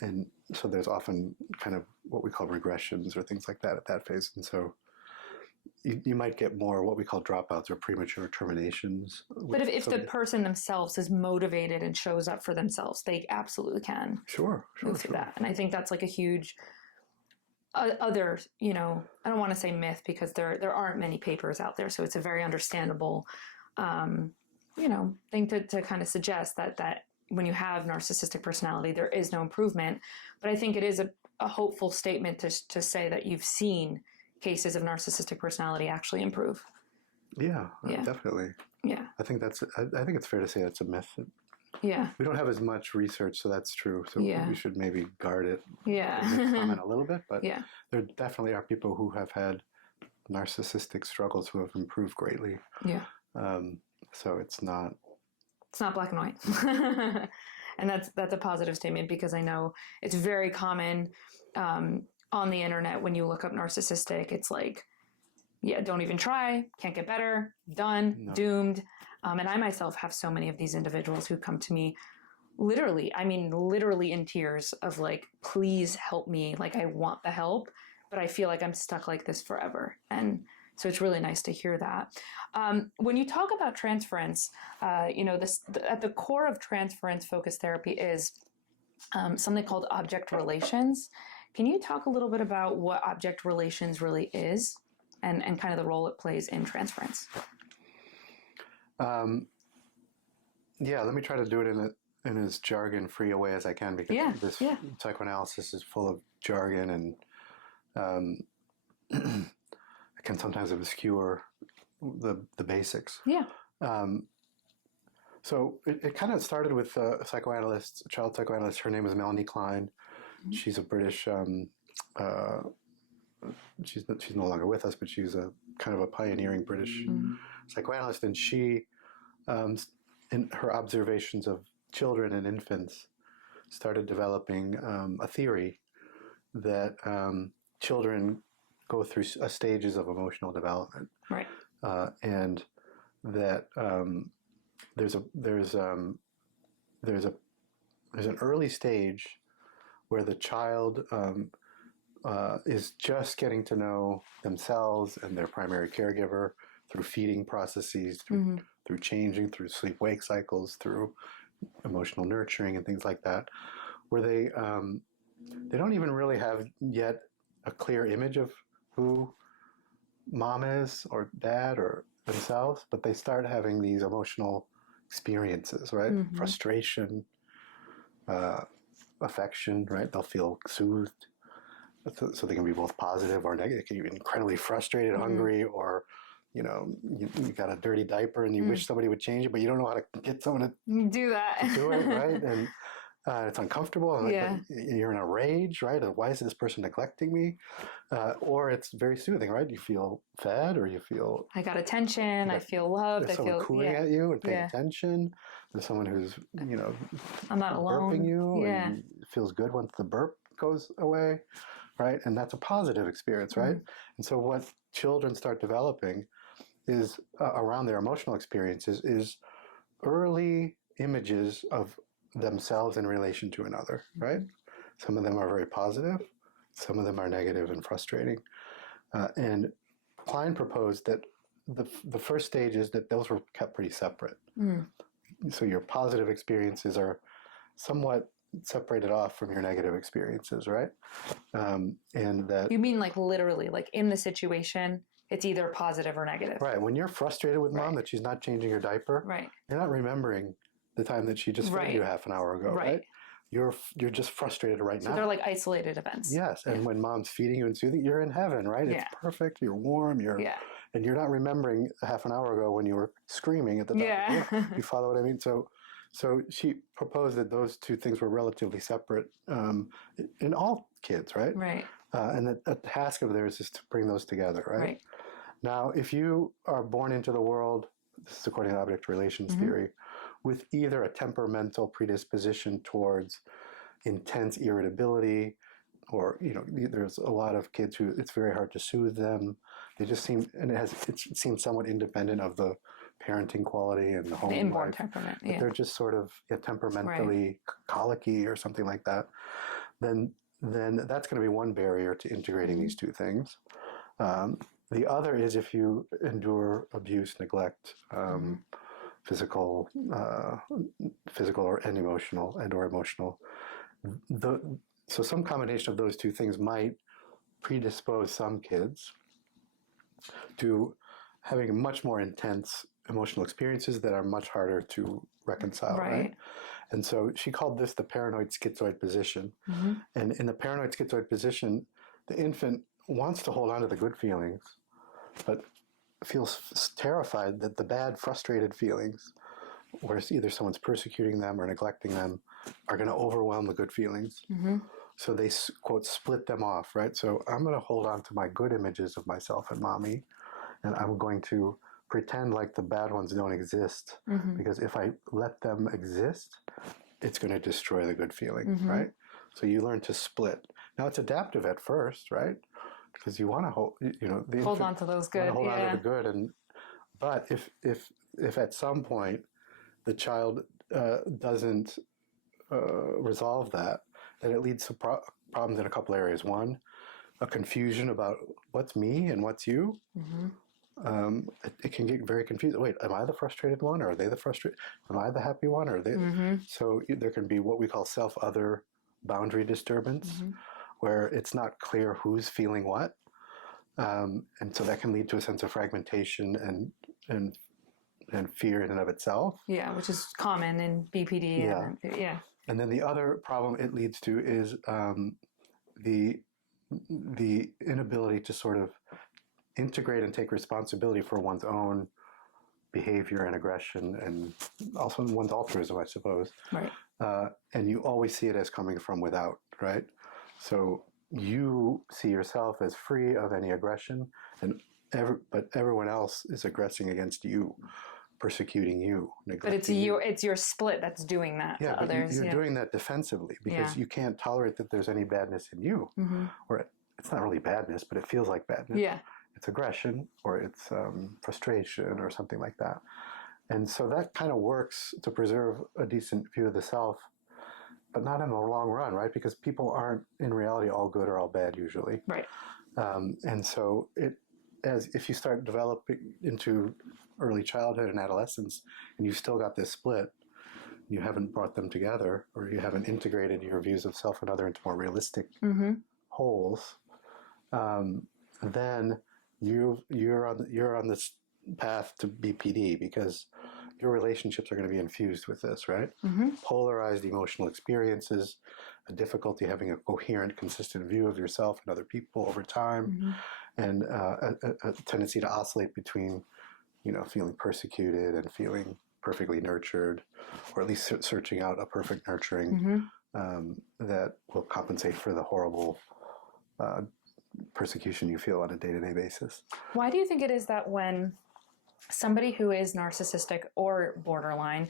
And so there's often kind of what we call regressions or things like that at that phase. And so you might get more what we call dropouts or premature terminations. But if the person themselves is motivated and shows up for themselves, they absolutely can move through that. And I think that's like a huge other, I don't want to say myth, because there aren't many papers out there. So it's a very understandable, thing to kind of suggest that when you have narcissistic personality, there is no improvement. But I think it is a hopeful statement to say that you've seen cases of narcissistic personality actually improve. Yeah, definitely. Yeah. I think it's fair to say that's a myth. Yeah. We don't have as much research, so that's true. So we should maybe guard it. Yeah. Comment a little bit, but there definitely are people who have had narcissistic struggles who have improved greatly. Yeah. So it's not black and white. And that's a positive statement, because I know it's very common on the internet when you look up narcissistic. It's like, yeah, don't even try, can't get better, done, No. doomed. And I myself have so many of these individuals who come to me literally in tears of like, please help me. Like, I want the help, but I feel like I'm stuck like this forever. And so it's really nice to hear that. When you talk about transference, at the core of transference focused therapy is something called object relations. Can you talk a little bit about what object relations really is, and kind of the role it plays in transference? Yeah, let me try to do it in as jargon-free a way as I can, because this psychoanalysis is full of jargon, and it can sometimes obscure the basics. Yeah. So it kind of started with a psychoanalyst, a child psychoanalyst. Her name is Melanie Klein. Mm-hmm. She's a British. She's no longer with us, but she's a kind of a pioneering British psychoanalyst, and she, in her observations of children and infants, started developing a theory that children go through stages of emotional development, right? And that there's an early stage where the child is just getting to know themselves and their primary caregiver through feeding processes, through changing, through sleep-wake cycles, through emotional nurturing and things like that, where they don't even really have yet a clear image of who mom is or dad or themselves, but they start having these emotional experiences, right? Mm-hmm. Frustration, affection, right? They'll feel soothed. So they can be both positive or negative. They can be incredibly frustrated, hungry, or, you got a dirty diaper and you wish somebody would change it, but you don't know how to get someone to do that. To do it, right? And it's uncomfortable. And you're in a rage, right? Why is this person neglecting me? Or it's very soothing, right? You feel fed, or you feel... I got attention. I feel loved. There's someone cooing at you and paying attention. There's someone who's, I'm not alone. Burping you. And it feels good once the burp goes away, right? And that's a positive experience, right? And so what children start developing is around their emotional experiences is early images of themselves in relation to another, right? Some of them are very positive, some of them are negative and frustrating. And Klein proposed that the first stage is that those were kept pretty separate. So your positive experiences are somewhat separated off from your negative experiences, right? And that... You mean like literally, like in the situation, it's either positive or negative. Right. When you're frustrated with mom that she's not changing your diaper, you're not remembering the time that she just fed you half an hour ago, right? You're just frustrated right now. So they're like isolated events. Yes. And when mom's feeding you and soothing, you're in heaven, right? It's perfect. You're warm. And you're not remembering half an hour ago when you were screaming at the doctor. You follow what I mean? So she proposed that those two things were relatively separate in all kids, right? Right. And that a task of theirs is to bring those together, right? Now, if you are born into the world, this is according to object relations theory, with either a temperamental predisposition towards intense irritability, or, there's a lot of kids who it's very hard to soothe them. They just seem, and it seems somewhat independent of the parenting quality and the home life. The inborn temperament, but they're just sort of temperamentally colicky or something like that. Then that's going to be one barrier to integrating these two things. The other is if you endure abuse, neglect, physical and emotional. So some combination of those two things might predispose some kids to having much more intense emotional experiences that are much harder to reconcile, right? And so she called this the paranoid schizoid position. And in the paranoid schizoid position, the infant wants to hold on to the good feelings, but feels terrified that the bad, frustrated feelings, where either someone's persecuting them or neglecting them, are going to overwhelm the good feelings. So they, quote, split them off, right? So I'm going to hold on to my good images of myself and mommy, and I'm going to pretend like the bad ones don't exist, because if I let them exist, it's going to destroy the good feeling, Mm-hmm. right? So you learn to split. Now it's adaptive at first, right? Because you want to hold, Hold on to those you want good. to hold on Yeah. to the good, but if at some point the child doesn't resolve that, then it leads to problems in a couple areas. One, a confusion about what's me and what's you. Mm-hmm. It can get very confusing. Wait, am I the frustrated one, or are they the frustrated? Am I the happy one, or are they? Mm-hmm. So there can be what we call self-other boundary disturbance, Mm-hmm. where it's not clear who's feeling what, and so that can lead to a sense of fragmentation and fear in and of itself. Yeah, which is common in BPD. Yeah. Yeah. And then the other problem it leads to is the inability to sort of integrate and take responsibility for one's own behavior and aggression, and also one's altruism, I suppose. Right. And you always see it as coming from without, right? So you see yourself as free of any aggression, but everyone else is aggressing against you, persecuting you, But it's neglecting you. it's your split that's doing that Yeah, to but others. you're Yeah. doing that defensively because Yeah. you can't tolerate that there's any badness in you. Mm-hmm. Or it's not really badness, but it feels like badness. Yeah. It's aggression, or it's frustration, or something like that. And so that kind of works to preserve a decent view of the self, but not in the long run, right? Because people aren't in reality all good or all bad usually. Right. And so if you start developing into early childhood and adolescence, and you've still got this split, you haven't brought them together, or you haven't integrated your views of self and other into more realistic Mm-hmm. wholes, then you're on this path to BPD, because your relationships are going to be infused with this, right? Mm-hmm. Polarized emotional experiences, a difficulty having a coherent, consistent view of yourself and other people over time, Mm-hmm. and a tendency to oscillate between, feeling persecuted and feeling perfectly nurtured, or at least searching out a perfect nurturing that will compensate for the horrible persecution you feel on a day-to-day basis. Why do you think it is that when somebody who is narcissistic or borderline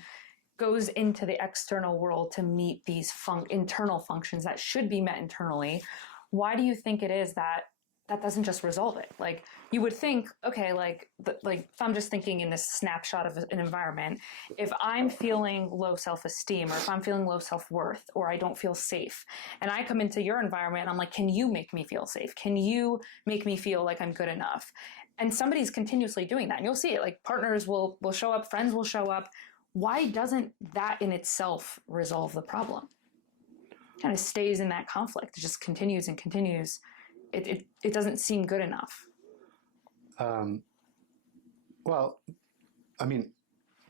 goes into the external world to meet these internal functions that should be met internally, why do you think it is that doesn't just resolve it? Like, you would think, okay, like if I'm just thinking in this snapshot of an environment, if I'm feeling low self-esteem, or if I'm feeling low self-worth, or I don't feel safe, and I come into your environment, I'm like, can you make me feel safe? Can you make me feel like I'm good enough? And somebody's continuously doing that. And you'll see it, like partners will show up, friends will show up. Why doesn't that in itself resolve the problem? It kind of stays in that conflict. It just continues and continues. It doesn't seem good enough. Well, I mean,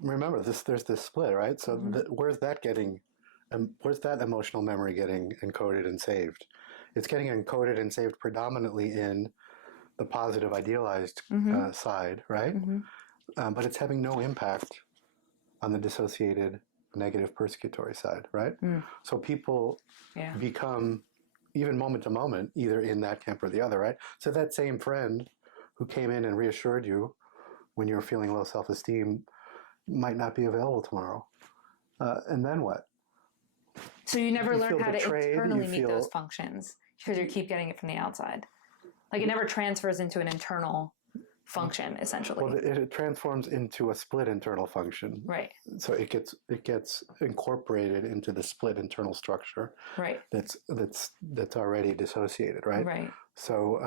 remember there's this split, right? So where's that emotional memory getting encoded and saved? It's getting encoded and saved predominantly in the positive idealized side, right? Mm-hmm. But it's having no impact on the dissociated negative persecutory side, right? So people become, even moment to moment, either in that camp or the other, right? So that same friend who came in and reassured you when you were feeling low self-esteem might not be available tomorrow. And then what? So you never learn how betrayed, to internally meet those functions, because you keep getting it from the outside. Like, it never transfers into an internal function, essentially. Well, it transforms into a split internal function. Right. So it gets incorporated into the split internal structure. Right. That's already dissociated, right? Right. So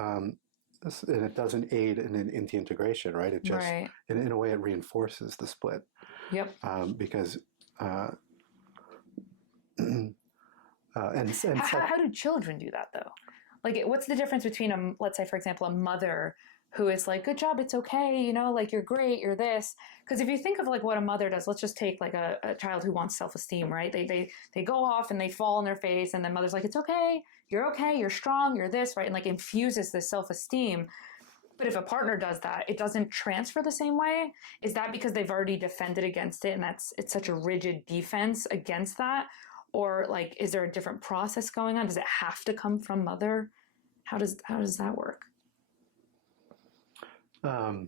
and it doesn't aid in the integration, right? It just in a way it reinforces the split. Yep. Because how do children do that, though? Like, what's the difference between let's say, for example, a mother who is like, good job, it's okay, like, you're great, you're this. Because if you think of like what a mother does, let's just take like a child who wants self-esteem, right? They go off and they fall on their face, and then mother's like, it's okay, you're strong, you're this, right? And like infuses this self-esteem. But if a partner does that, it doesn't transfer the same way. Is that because they've already defended against it, and it's such a rigid defense against that? Or like, is there a different process going on? Does it have to come from mother? How does that work? Well,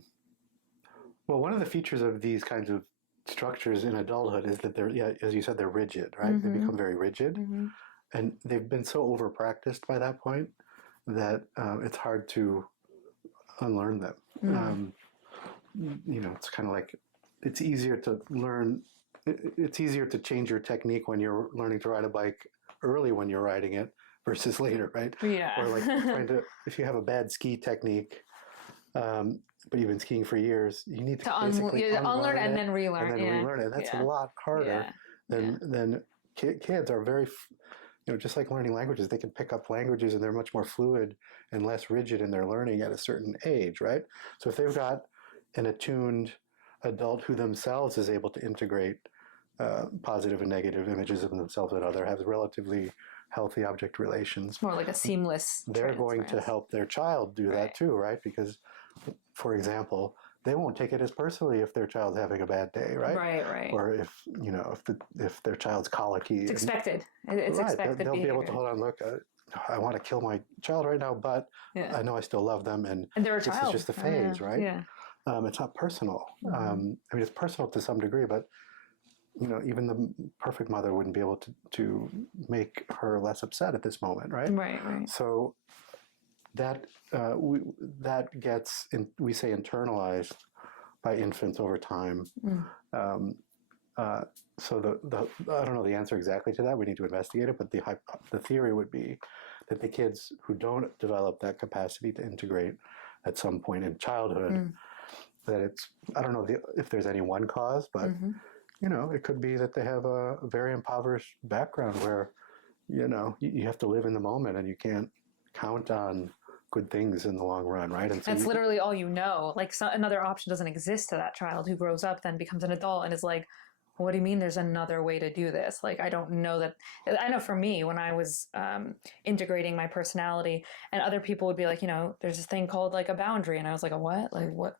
one of the features of these kinds of structures in adulthood is that they're, yeah, as you said, they're rigid, right? They become very rigid, and they've been so over practiced by that point that it's hard to unlearn them. It's kind of like it's easier to learn. It's easier to change your technique when you're learning to ride a bike early when you're riding it versus later, right? Yeah. Or like if you have a bad ski technique, but you've been skiing for years, you need to unlearn and then relearn. And then relearn it. That's a lot harder than kids are very, just like learning languages, they can pick up languages and they're much more fluid and less rigid in their learning at a certain age, right? So if they've got an attuned adult who themselves is able to integrate positive and negative images of themselves and other, have relatively healthy object relations. It's more like a seamless They're going to help their child do that too, right? Because, for example, they won't take it as personally if their child's having a bad day, right? Right. Or if their child's colicky. It's expected. It's expected. They'll be able to hold on. Look, I want to kill my child right now, but I know I still love them, and they're a child. This is just a phase, right? Yeah. It's not personal. I mean, it's personal to some degree, but even the perfect mother wouldn't be able to make her less upset at this moment, right? Right. So that gets we say internalized by infants over time. So I don't know the answer exactly to that. We need to investigate it, but the theory would be that the kids who don't develop that capacity to integrate at some point in childhood, that it's, I don't know if there's any one cause, but it could be that they have a very impoverished background where you have to live in the moment and you can't count on good things in the long run, right? And so that's literally all you know. Like another option doesn't exist to that child who grows up, then becomes an adult and is like, what do you mean there's another way to do this? Like, I don't know that. I know for me, when I was integrating my personality, and other people would be like, there's this thing called like a boundary. And I was like, a what? Like, what?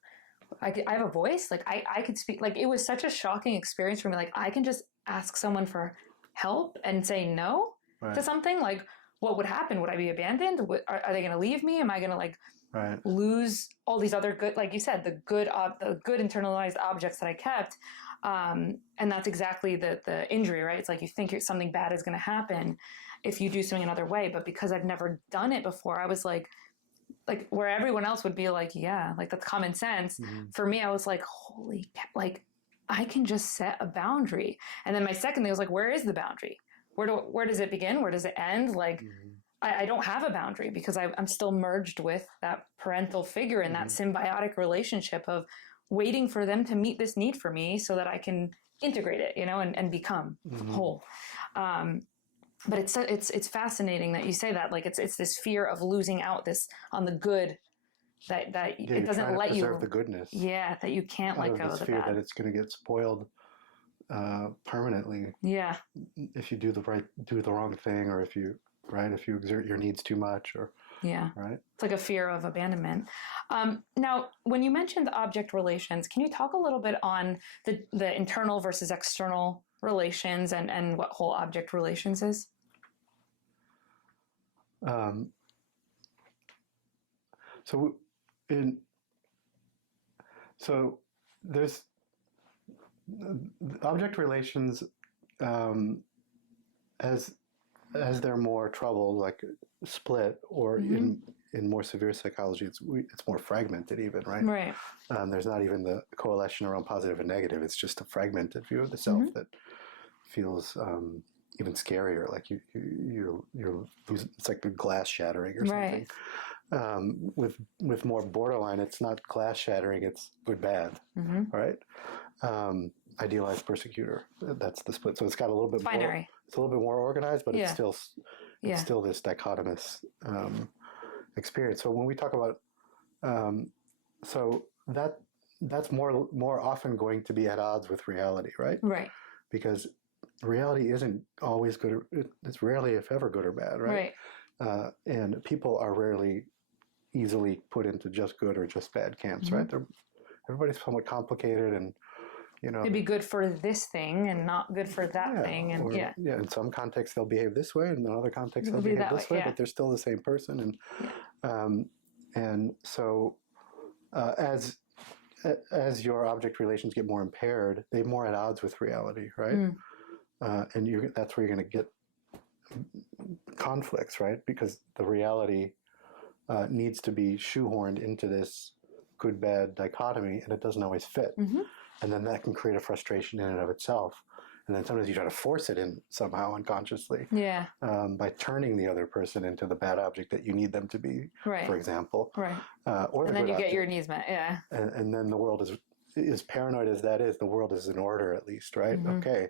I have a voice? Like, I could speak. Like, it was such a shocking experience for me. Like, I can just ask someone for help and say no to something. Like, what would happen? Would I be abandoned? Are they going to leave me? Am I going to lose all these other good, like you said, the good internalized objects that I kept? And that's exactly the injury, right? It's like you think something bad is going to happen if you do something another way. But because I've never done it before, I was like where everyone else would be like, yeah, like that's common sense. For me, I was like, holy, like I can just set a boundary. And then my second thing was like, where is the boundary? Where does it begin? Where does it end? Like, I don't have a boundary because I'm still merged with that parental figure in that symbiotic relationship of waiting for them to meet this need for me so that I can integrate it, and become whole. But it's fascinating that you say that. Like it's this fear of losing out on the good that it doesn't let you preserve the goodness. Yeah, that you can't let go of the fear bad. that it's going to get spoiled permanently. Yeah. If you do the wrong thing, or if you exert your needs too much, or right. It's like a fear of abandonment. Now, when you mentioned object relations, can you talk a little bit on the internal versus external relations and what whole object relations is? So there's object relations as they're more troubled, like split, or in more severe psychology, it's more fragmented even, right? Right. There's not even the coalition around positive and negative. It's just a fragmented view of the self that feels even scarier. Like you're losing, it's like the glass shattering or something. Right. With more borderline, it's not glass shattering, it's good bad, right? Idealized persecutor. That's the split. So it's got a little bit binary. More. It's a little bit more organized, but it's still this dichotomous experience. So when we talk about, so that's more often going to be at odds with reality, right? Right. Because reality isn't always good. It's rarely, if ever, good or bad, right? Right. And people are rarely easily put into just good or just bad camps, right? Everybody's somewhat complicated, and it'd be good for this thing and not good for that thing, and in some contexts they'll behave this way, and in other contexts they'll behave this way, but they're still the same person, and so as as your object relations get more impaired, they're more at odds with reality, right? And that's where you're going to get conflicts, right? Because the reality needs to be shoehorned into this good-bad dichotomy, and it doesn't always fit. And then that can create a frustration in and of itself. And then sometimes you try to force it in somehow unconsciously by turning the other person into the bad object that you need them to be, for example. Or and then you get your needs met, And then the world is, as paranoid as that is, the world is in order at least, right? Okay,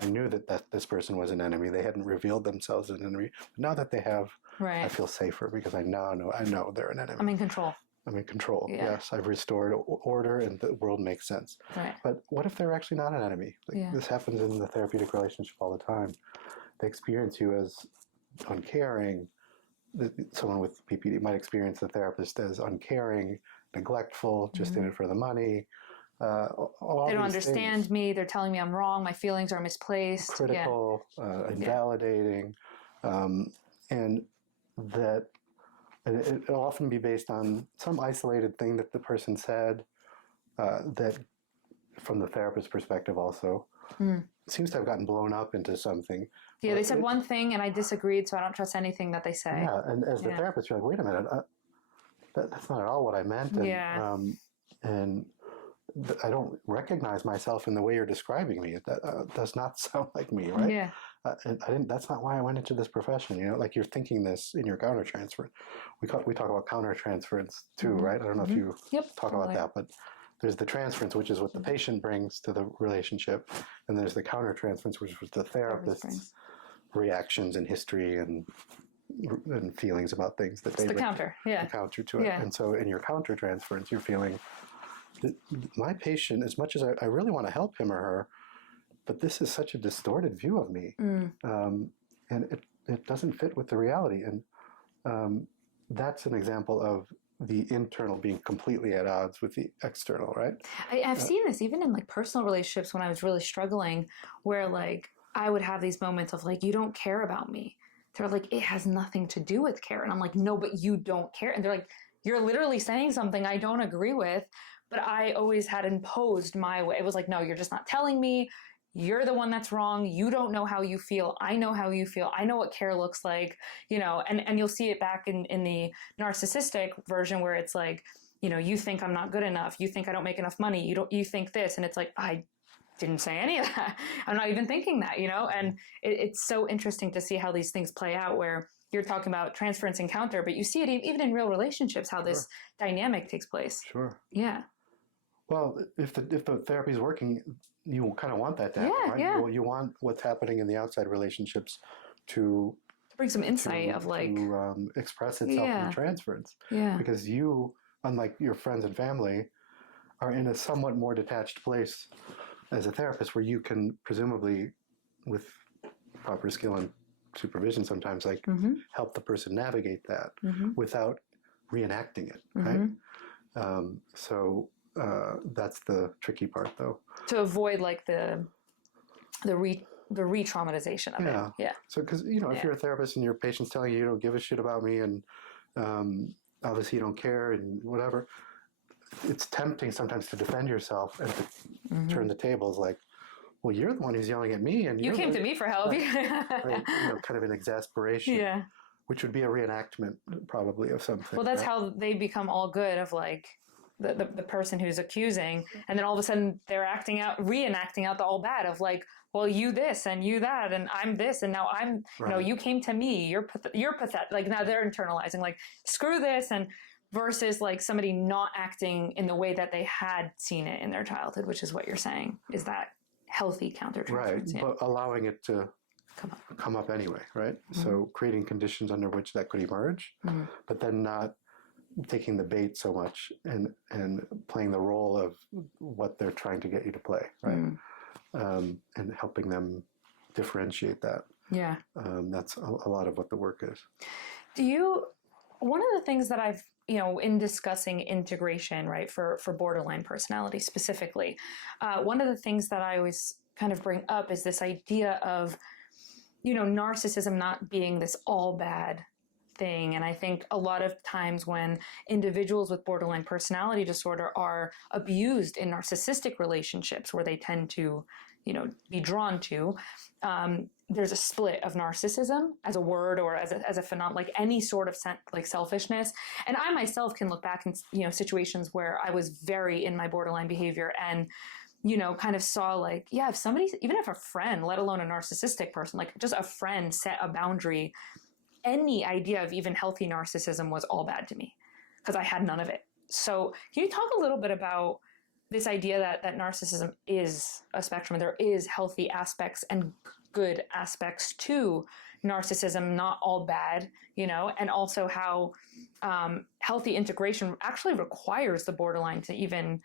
I knew that this person was an enemy. They hadn't revealed themselves as an enemy. But now that they have, I feel safer because I know they're an enemy. I'm in control. I'm in control. Yes, I've restored order and the world makes sense. But what if they're actually not an enemy? This happens in the therapeutic relationship all the time. They experience you as uncaring. Someone with PPD might experience the therapist as uncaring, neglectful, just in it for the money. They don't understand me. They're telling me I'm wrong. My feelings are misplaced. Critical, invalidating, and that it'll often be based on some isolated thing that the person said that, from the therapist's perspective also, seems to have gotten blown up into something. They said one thing and I disagreed, so I don't trust anything that they say. And as the therapist, you're like, wait a minute, that's not at all what I meant. And I don't recognize myself in the way you're describing me. That does not sound like me, right? And that's not why I went into this profession. Like you're thinking this in your countertransfer. We talk about countertransference too, right? I don't know if you talk about that, but there's the transference, which is what the patient brings to the relationship, and there's the countertransference, which was the therapist's reactions and history and feelings about things that they bring. The counter to it. And so in your countertransference, you're feeling that my patient, as much as I really want to help him or her, but this is such a distorted view of me, and it doesn't fit with the reality. And that's an example of the internal being completely at odds with the external, right? I've seen this even in like personal relationships when I was really struggling, where like I would have these moments of like, you don't care about me. They're like, it has nothing to do with care. And I'm like, no, but you don't care. And they're like, you're literally saying something I don't agree with, but I always had imposed my way. It was like, no, you're just not telling me. You're the one that's wrong. You don't know how you feel. I know how you feel. I know what care looks like, and you'll see it back in the narcissistic version where it's like, you think I'm not good enough. You think I don't make enough money. You think this. And it's like, I didn't say any of that. I'm not even thinking that, and it's so interesting to see how these things play out where you're talking about transference and counter, but you see it even in real relationships, how this dynamic takes place. Yeah. Well, if the therapy is working, you kind of want that to happen, right? You want what's happening in the outside relationships to bring some insight of like to express itself in transference. Because you, unlike your friends and family, are in a somewhat more detached place as a therapist, where you can presumably, with proper skill and supervision, sometimes help the person navigate that without reenacting it, right? So that's the tricky part, though. To avoid like the re-traumatization of it. So, because if you're a therapist and your patient's telling you don't give a shit about me, and obviously you don't care and whatever, it's tempting sometimes to defend yourself and to turn the tables like, well, you're the one who's yelling at me, and you came to me for help. Right, kind of an exasperation. Which would be a reenactment probably of something. Well, that's how they become all good, of like the person who's accusing, and then all of a sudden they're reenacting out the all bad of like, well, you this and you that, and I'm this, and now I'm, you came to me, you're pathetic. Like now they're internalizing like, screw this, and versus like somebody not acting in the way that they had seen it in their childhood, which is what you're saying, is that healthy countertransference. Right, but allowing it to come up anyway, right? So creating conditions under which that could emerge, but then not taking the bait so much and playing the role of what they're trying to get you to play, right? And helping them differentiate that. That's a lot of what the work is. One of the things that I've, in discussing integration, right, for borderline personality specifically, one of the things that I always kind of bring up is this idea of, narcissism not being this all bad thing. And I think a lot of times when individuals with borderline personality disorder are abused in narcissistic relationships where they tend to, be drawn to, there's a split of narcissism as a word or as a phenomenon, like any sort of like selfishness. And I myself can look back in, situations where I was very in my borderline behavior and, kind of saw like, yeah, if somebody, even if a friend, let alone a narcissistic person, like just a friend set a boundary, any idea of even healthy narcissism was all bad to me because I had none of it. So can you talk a little bit about this idea that narcissism is a spectrum and there is healthy aspects and good aspects to narcissism, not all bad, and also how healthy integration actually requires the borderline to even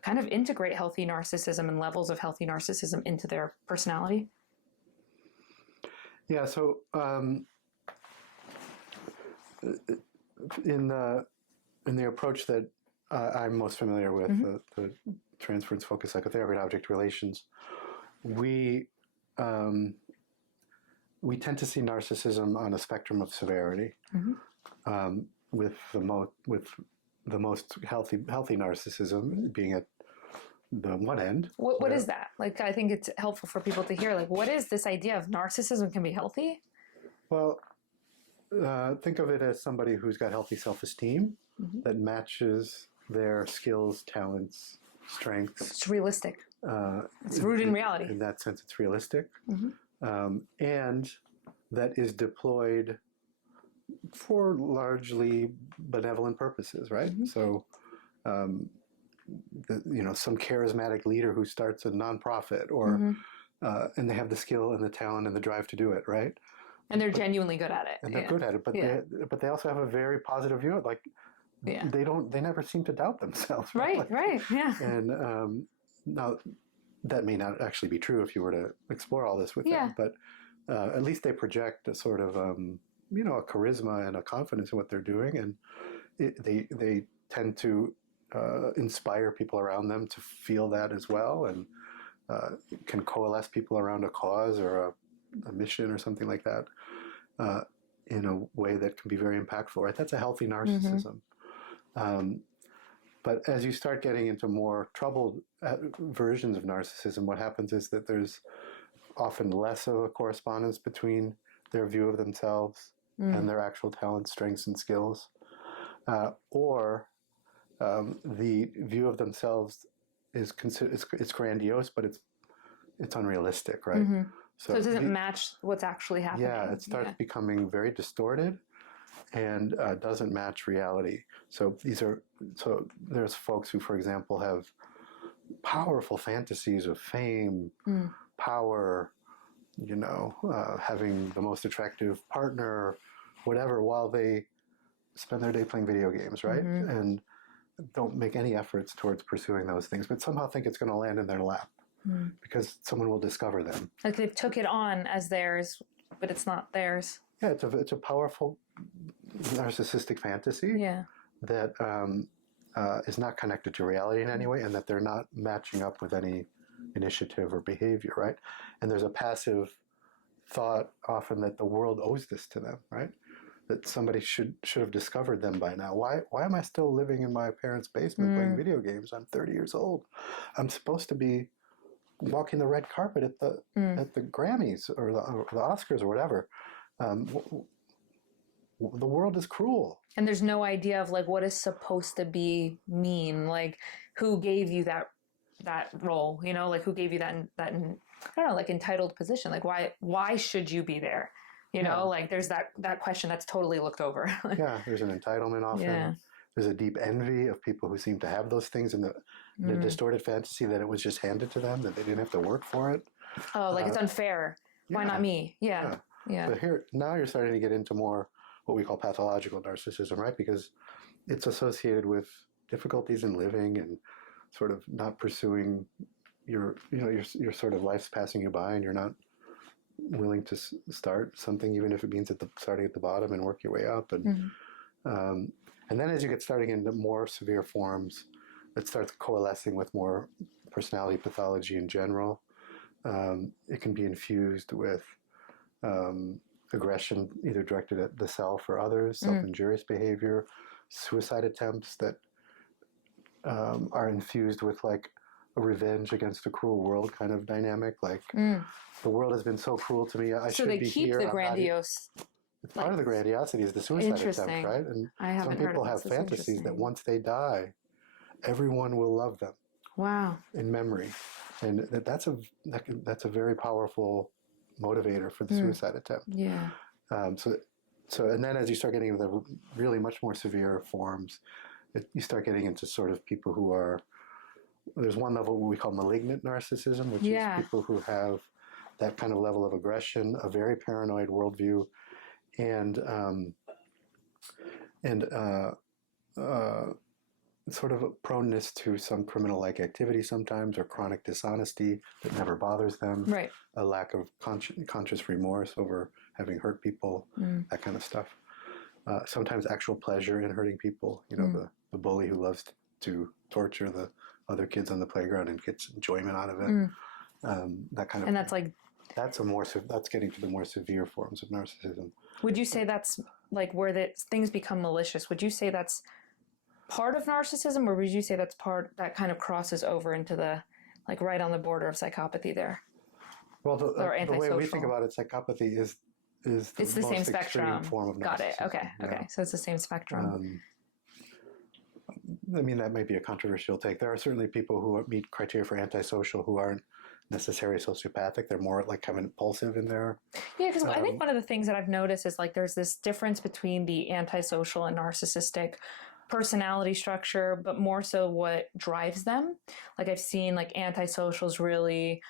kind of integrate healthy narcissism and levels of healthy narcissism into their personality? Yeah, so in the approach that I'm most familiar with, the transference focused psychotherapy and object relations, we tend to see narcissism on a spectrum of severity, with the most healthy narcissism being at the one end. What is that? Like, I think it's helpful for people to hear, like, what is this idea of narcissism can be healthy? Well, think of it as somebody who's got healthy self-esteem that matches their skills, talents, strengths. It's realistic. It's rooted in reality. In that sense, it's realistic. And that is deployed for largely benevolent purposes, right? So, some charismatic leader who starts a nonprofit or, and they have the skill and the talent and the drive to do it, right? And they're genuinely good at it. And they're good at it, but they also have a very positive view of it. Like, they never seem to doubt themselves. Right, yeah. And now that may not actually be true if you were to explore all this with them, but at least they project a sort of, a charisma and a confidence in what they're doing. And they tend to inspire people around them to feel that as well, and can coalesce people around a cause or a mission or something like that in a way that can be very impactful, right? That's a healthy narcissism. But as you start getting into more troubled versions of narcissism, what happens is that there's often less of a correspondence between their view of themselves and their actual talents, strengths, and skills. Or the view of themselves is it's grandiose, but it's unrealistic, right? So it doesn't match what's actually happening. Yeah, it starts becoming very distorted and doesn't match reality. So there's folks who, for example, have powerful fantasies of fame, power, having the most attractive partner, whatever, while they spend their day playing video games, right? And don't make any efforts towards pursuing those things, but somehow think it's going to land in their lap because someone will discover them. Like they took it on as theirs, but it's not theirs. Yeah, it's a powerful narcissistic fantasy that is not connected to reality in any way, and that they're not matching up with any initiative or behavior, right? And there's a passive thought often that the world owes this to them, right? That somebody should have discovered them by now. Why am I still living in my parents' basement playing video games? I'm 30 years old. I'm supposed to be walking the red carpet at the Grammys or the Oscars or whatever. The world is cruel. And there's no idea of like what is supposed to be mean. Like who gave you that role? Like who gave you that I don't know, like entitled position? Like why should you be there? Like there's that question that's totally looked over. Yeah, there's an entitlement often. Yeah. There's a deep envy of people who seem to have those things in the distorted fantasy that it was just handed to them, that they didn't have to work for it. Oh, like it's unfair. Why not me? Yeah. But now you're starting to get into more what we call pathological narcissism, right? Because it's associated with difficulties in living and sort of not pursuing your sort of life's passing you by, and you're not willing to start something, even if it means starting at the bottom and work your way up. And then as you get starting into more severe forms, it starts coalescing with more personality pathology in general. It can be infused with aggression either directed at the self or others, self-injurious behavior, suicide attempts that are infused with like a revenge against a cruel world kind of dynamic. Like the world has been so cruel to me. I So should they be keep here. the grandiose. It's part of the grandiosity is the suicide attempt, right? And I haven't some people heard have of this. fantasies that once they die, everyone will love them. Wow. In memory, and that's a very powerful motivator for the suicide attempt. Yeah. So and then as you start getting into the really much more severe forms, you start getting into sort of people who are. There's one level we call malignant narcissism, which is people who have that kind of level of aggression, a very paranoid worldview, and sort of a proneness to some criminal-like activity sometimes, or chronic dishonesty that never bothers them. Right. A lack of conscious remorse over having hurt people, that kind of stuff. Sometimes actual pleasure in hurting people. You know, the bully who loves to torture the other kids on the playground and gets enjoyment out of it. That kind of. And that's like. That's getting to the more severe forms of narcissism. Would you say that's like where things become malicious? Would you say that's part of narcissism, or would you say that's part that kind of crosses over into the like right on the border of psychopathy there? Well, the way we think about it, psychopathy is it's the same spectrum form of narcissism. Got it. Okay. Yeah. Okay. So it's the same spectrum. I mean, that may be a controversial take. There are certainly people who meet criteria for antisocial who aren't necessarily sociopathic. They're more like kind of impulsive in their. Yeah, because I think one of the things that I've noticed is like there's this difference between the antisocial and narcissistic personality structure, but more so what drives them. Like I've seen like antisocials really,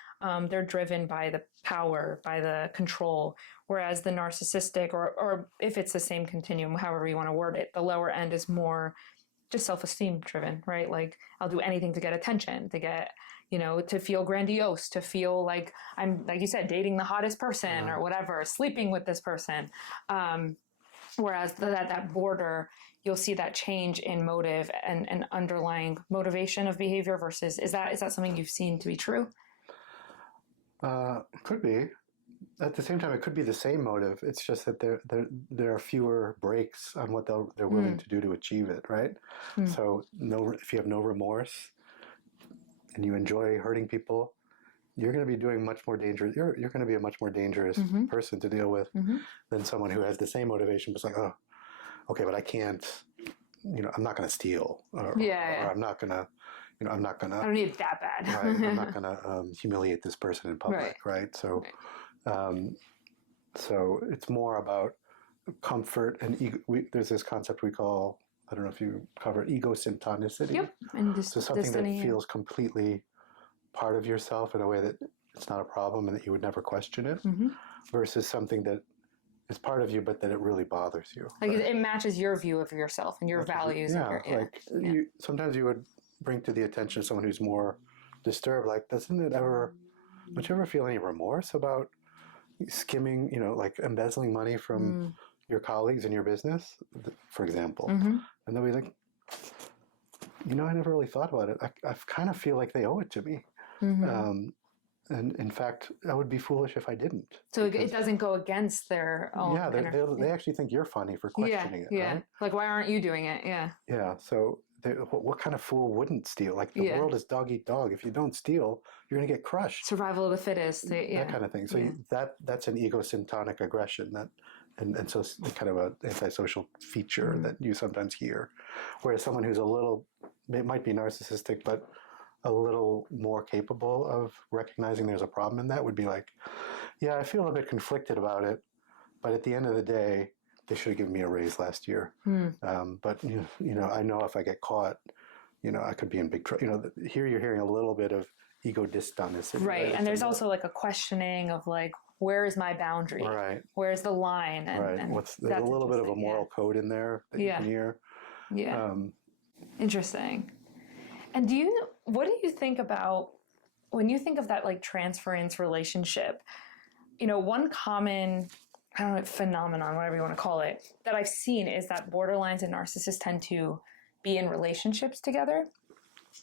they're driven by the power, by the control, whereas the narcissistic, or if it's the same continuum, however you want to word it, the lower end is more just self-esteem driven, right? Like I'll do anything to get attention, to get, to feel grandiose, to feel like I'm, like you said, dating the hottest person or whatever, sleeping with this person. Whereas that border, you'll see that change in motive and underlying motivation of behavior versus, is that something you've seen to be true? Could be. At the same time, it could be the same motive. It's just that there are fewer breaks on what they're willing to do to achieve it, right? So if you have no remorse and you enjoy hurting people, you're going to be doing much more dangerous. You're going to be a much more dangerous person to deal with than someone who has the same motivation, but it's like, oh, okay, but I can't. I'm not going to steal, or I'm not going to. I'm not going to. I don't need it that bad. Right, I'm not going to humiliate this person in public, right? So. So it's more about comfort and ego. There's this concept we call, I don't know if you cover ego syntonicity. Yep. And so something that feels completely part of yourself in a way that it's not a problem and that you would never question it, versus something that is part of you but that it really bothers you. Like it matches your view of yourself and your values. Sometimes you would bring to the attention of someone who's more disturbed, like, don't you ever feel any remorse about skimming, like embezzling money from your colleagues in your business, for example? And they'll be like, I never really thought about it. I kind of feel like they owe it to me. And in fact, I would be foolish if I didn't. So it doesn't go against their own. Yeah, they actually think you're funny for questioning it. Yeah, right? Like, why aren't you doing it? Yeah. Yeah, so what kind of fool wouldn't steal? Like, the world is dog eat dog. If you don't steal, you're going to get crushed. Survival of the fittest. That kind of thing. So that's an egosyntonic aggression and so it's kind of an antisocial feature that you sometimes hear. Whereas someone who's it might be narcissistic, but a little more capable of recognizing there's a problem in that would be like, yeah, I feel a bit conflicted about it, but at the end of the day, they should have given me a raise last year. But I know if I get caught, I could be in big trouble. Here you're hearing a little bit of ego dystonicity. Right. And there's also like a questioning of like, where is my boundary? Right. Where's the line? And there's a little bit of a moral code in there that you can hear. Yeah. Interesting. And what do you think about when you think of that like transference relationship? One common, I don't know, phenomenon, whatever you want to call it, that I've seen is that borderlines and narcissists tend to be in relationships together.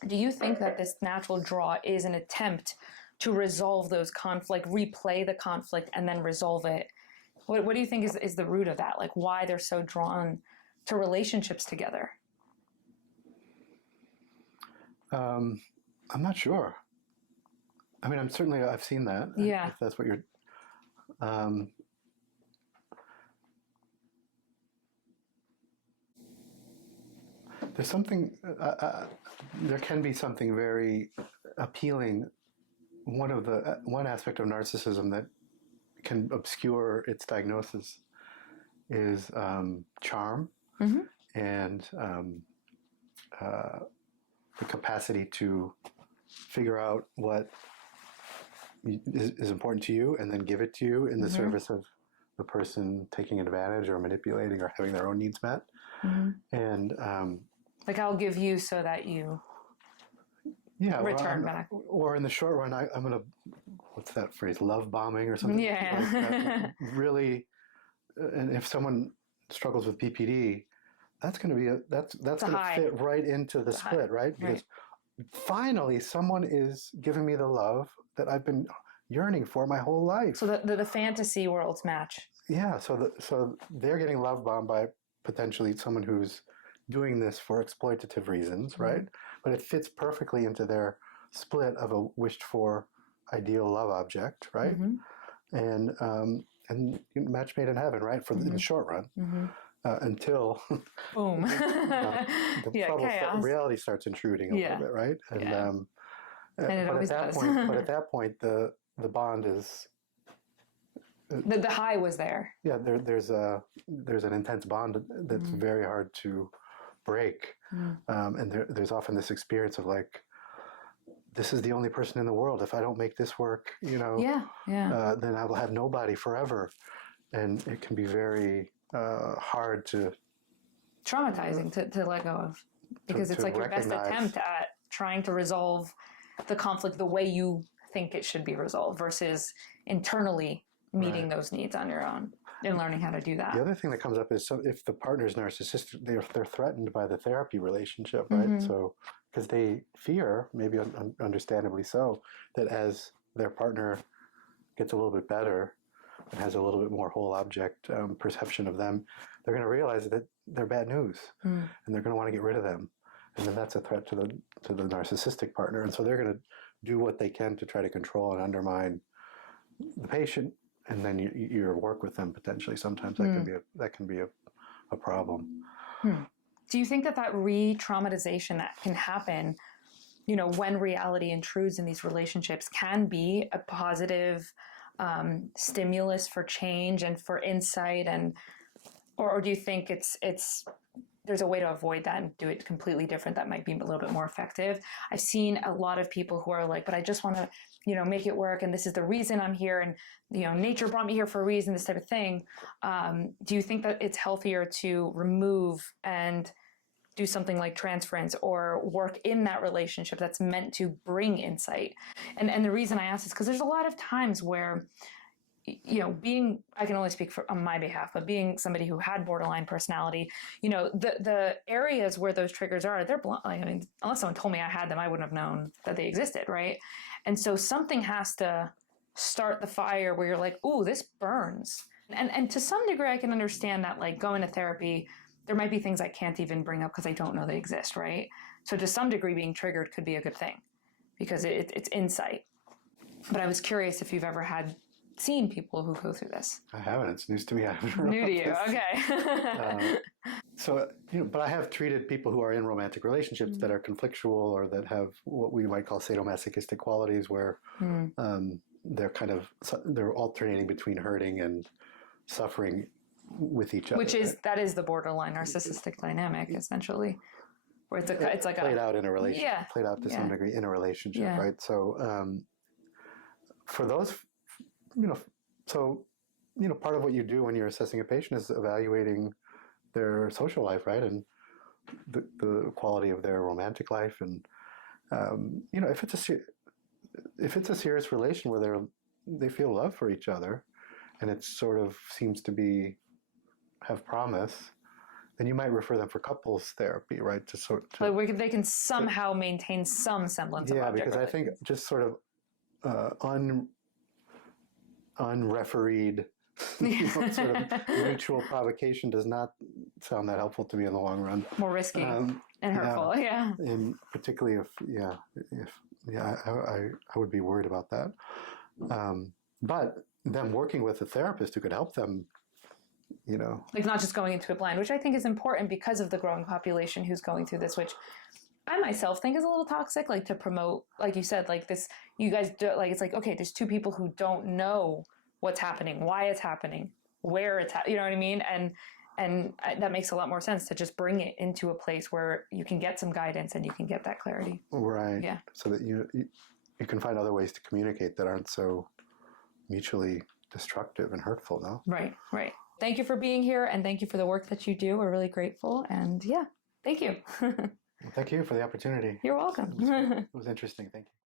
Do you think that this natural draw is an attempt to resolve those conflict, replay the conflict and then resolve it What do you think is the root of that? Like why they're so drawn to relationships together? I'm not sure. I mean, I've seen that. Yeah. If that's what you're, there's something, there can be something very appealing. One aspect of narcissism that can obscure its diagnosis is charm Mm-hmm. and the capacity to figure out what is important to you and then give it to you in the Mm-hmm. service of the person taking advantage or manipulating or having their own needs met. Mm-hmm. And like I'll give you so that you return back. Or in the short run, I'm going to, what's that phrase, love bombing or something? Yeah. Like that. Really, and if someone struggles with BPD, that's going to be that's going to fit right into the split, right? Because finally someone is giving me the love that I've been yearning for my whole life. So the fantasy worlds match. Yeah, so they're getting love bombed by potentially someone who's doing this for exploitative reasons, Mm-hmm. right? But it fits perfectly into their split of a wished for ideal love object, right? Mm-hmm. And match made in heaven, right? For in the short run, mm-hmm. Until boom, the reality starts intruding a little bit, right? And and it always does. But at that point, the bond is the high was there. Yeah, there's an intense bond that's very hard to break, and there's often this experience of like, this is the only person in the world. If I don't make this work, then I will have nobody forever, and it can be very hard to traumatizing to let go of, because it's like your best attempt at trying to resolve the conflict the way you think it should be resolved versus internally meeting those needs on your own and learning how to do that. The other thing that comes up is if the partner is narcissistic, they're threatened by the therapy relationship, right? Mm-hmm. So because they fear, maybe understandably so, that as their partner gets a little bit better and has a little bit more whole object perception of them, they're going to realize that they're bad news, and they're going to want to get rid of them, and then that's a threat to the narcissistic partner, and so they're going to do what they can to try to control and undermine the patient, and then your work with them potentially. Sometimes that can be a problem. Do you think that re-traumatization that can happen, when reality intrudes in these relationships, can be a positive stimulus for change and for insight, or do you think there's a way to avoid that and do it completely different that might be a little bit more effective? I've seen a lot of people who are like, but I just want to, make it work, and this is the reason I'm here, and nature brought me here for a reason, this type of thing. Do you think that it's healthier to remove and do something like transference or work in that relationship that's meant to bring insight? And the reason I ask is because there's a lot of times where, I can only speak on my behalf, but being somebody who had borderline personality, the areas where those triggers are, they're blunt. Like, unless someone told me I had them, I wouldn't have known that they existed, right? And so something has to start the fire where you're like, ooh, this burns. And to some degree, I can understand that, like, going to therapy, there might be things I can't even bring up because I don't know they exist, right? So to some degree, being triggered could be a good thing because it's insight. But I was curious if you've ever seen people who go through this. I haven't. It's news to me. I haven't. New to you. Okay. But I have treated people who are in romantic relationships that are conflictual or that have what we might call sadomasochistic qualities, where they're alternating between hurting and suffering with each other. That is the borderline narcissistic dynamic, essentially, where it's like played out in a relationship. Yeah. Played out to some degree in a relationship, right? So for those. Part of what you do when you're assessing a patient is evaluating their social life, right? And the quality of their romantic life. And, if it's a serious relation where they feel love for each other and it sort of seems to have promise, then you might refer them for couples therapy, right? They can somehow maintain some semblance of object because relations. I think just sort of unrefereed Sort of mutual provocation does not sound that helpful to me in the long run. More risky and hurtful. Yeah. And particularly I would be worried about that. But them working with a therapist who could help them, like not just going into it blind, which I think is important because of the growing population who's going through this, which I myself think is a little toxic, like to promote, like you said, like this, you guys do, like, it's like, okay, there's two people who don't know what's happening, why it's happening, where it's, you know what I mean? And that makes a lot more sense to just bring it into a place where you can get some guidance and you can get that clarity. Right. Yeah. So that you can find other ways to communicate that aren't so mutually destructive and hurtful, no? Right, right. Thank you for being here, and thank you for the work that you do. We're really grateful, and yeah, thank you. Well, thank you for the opportunity. You're welcome. It was interesting. Thank you.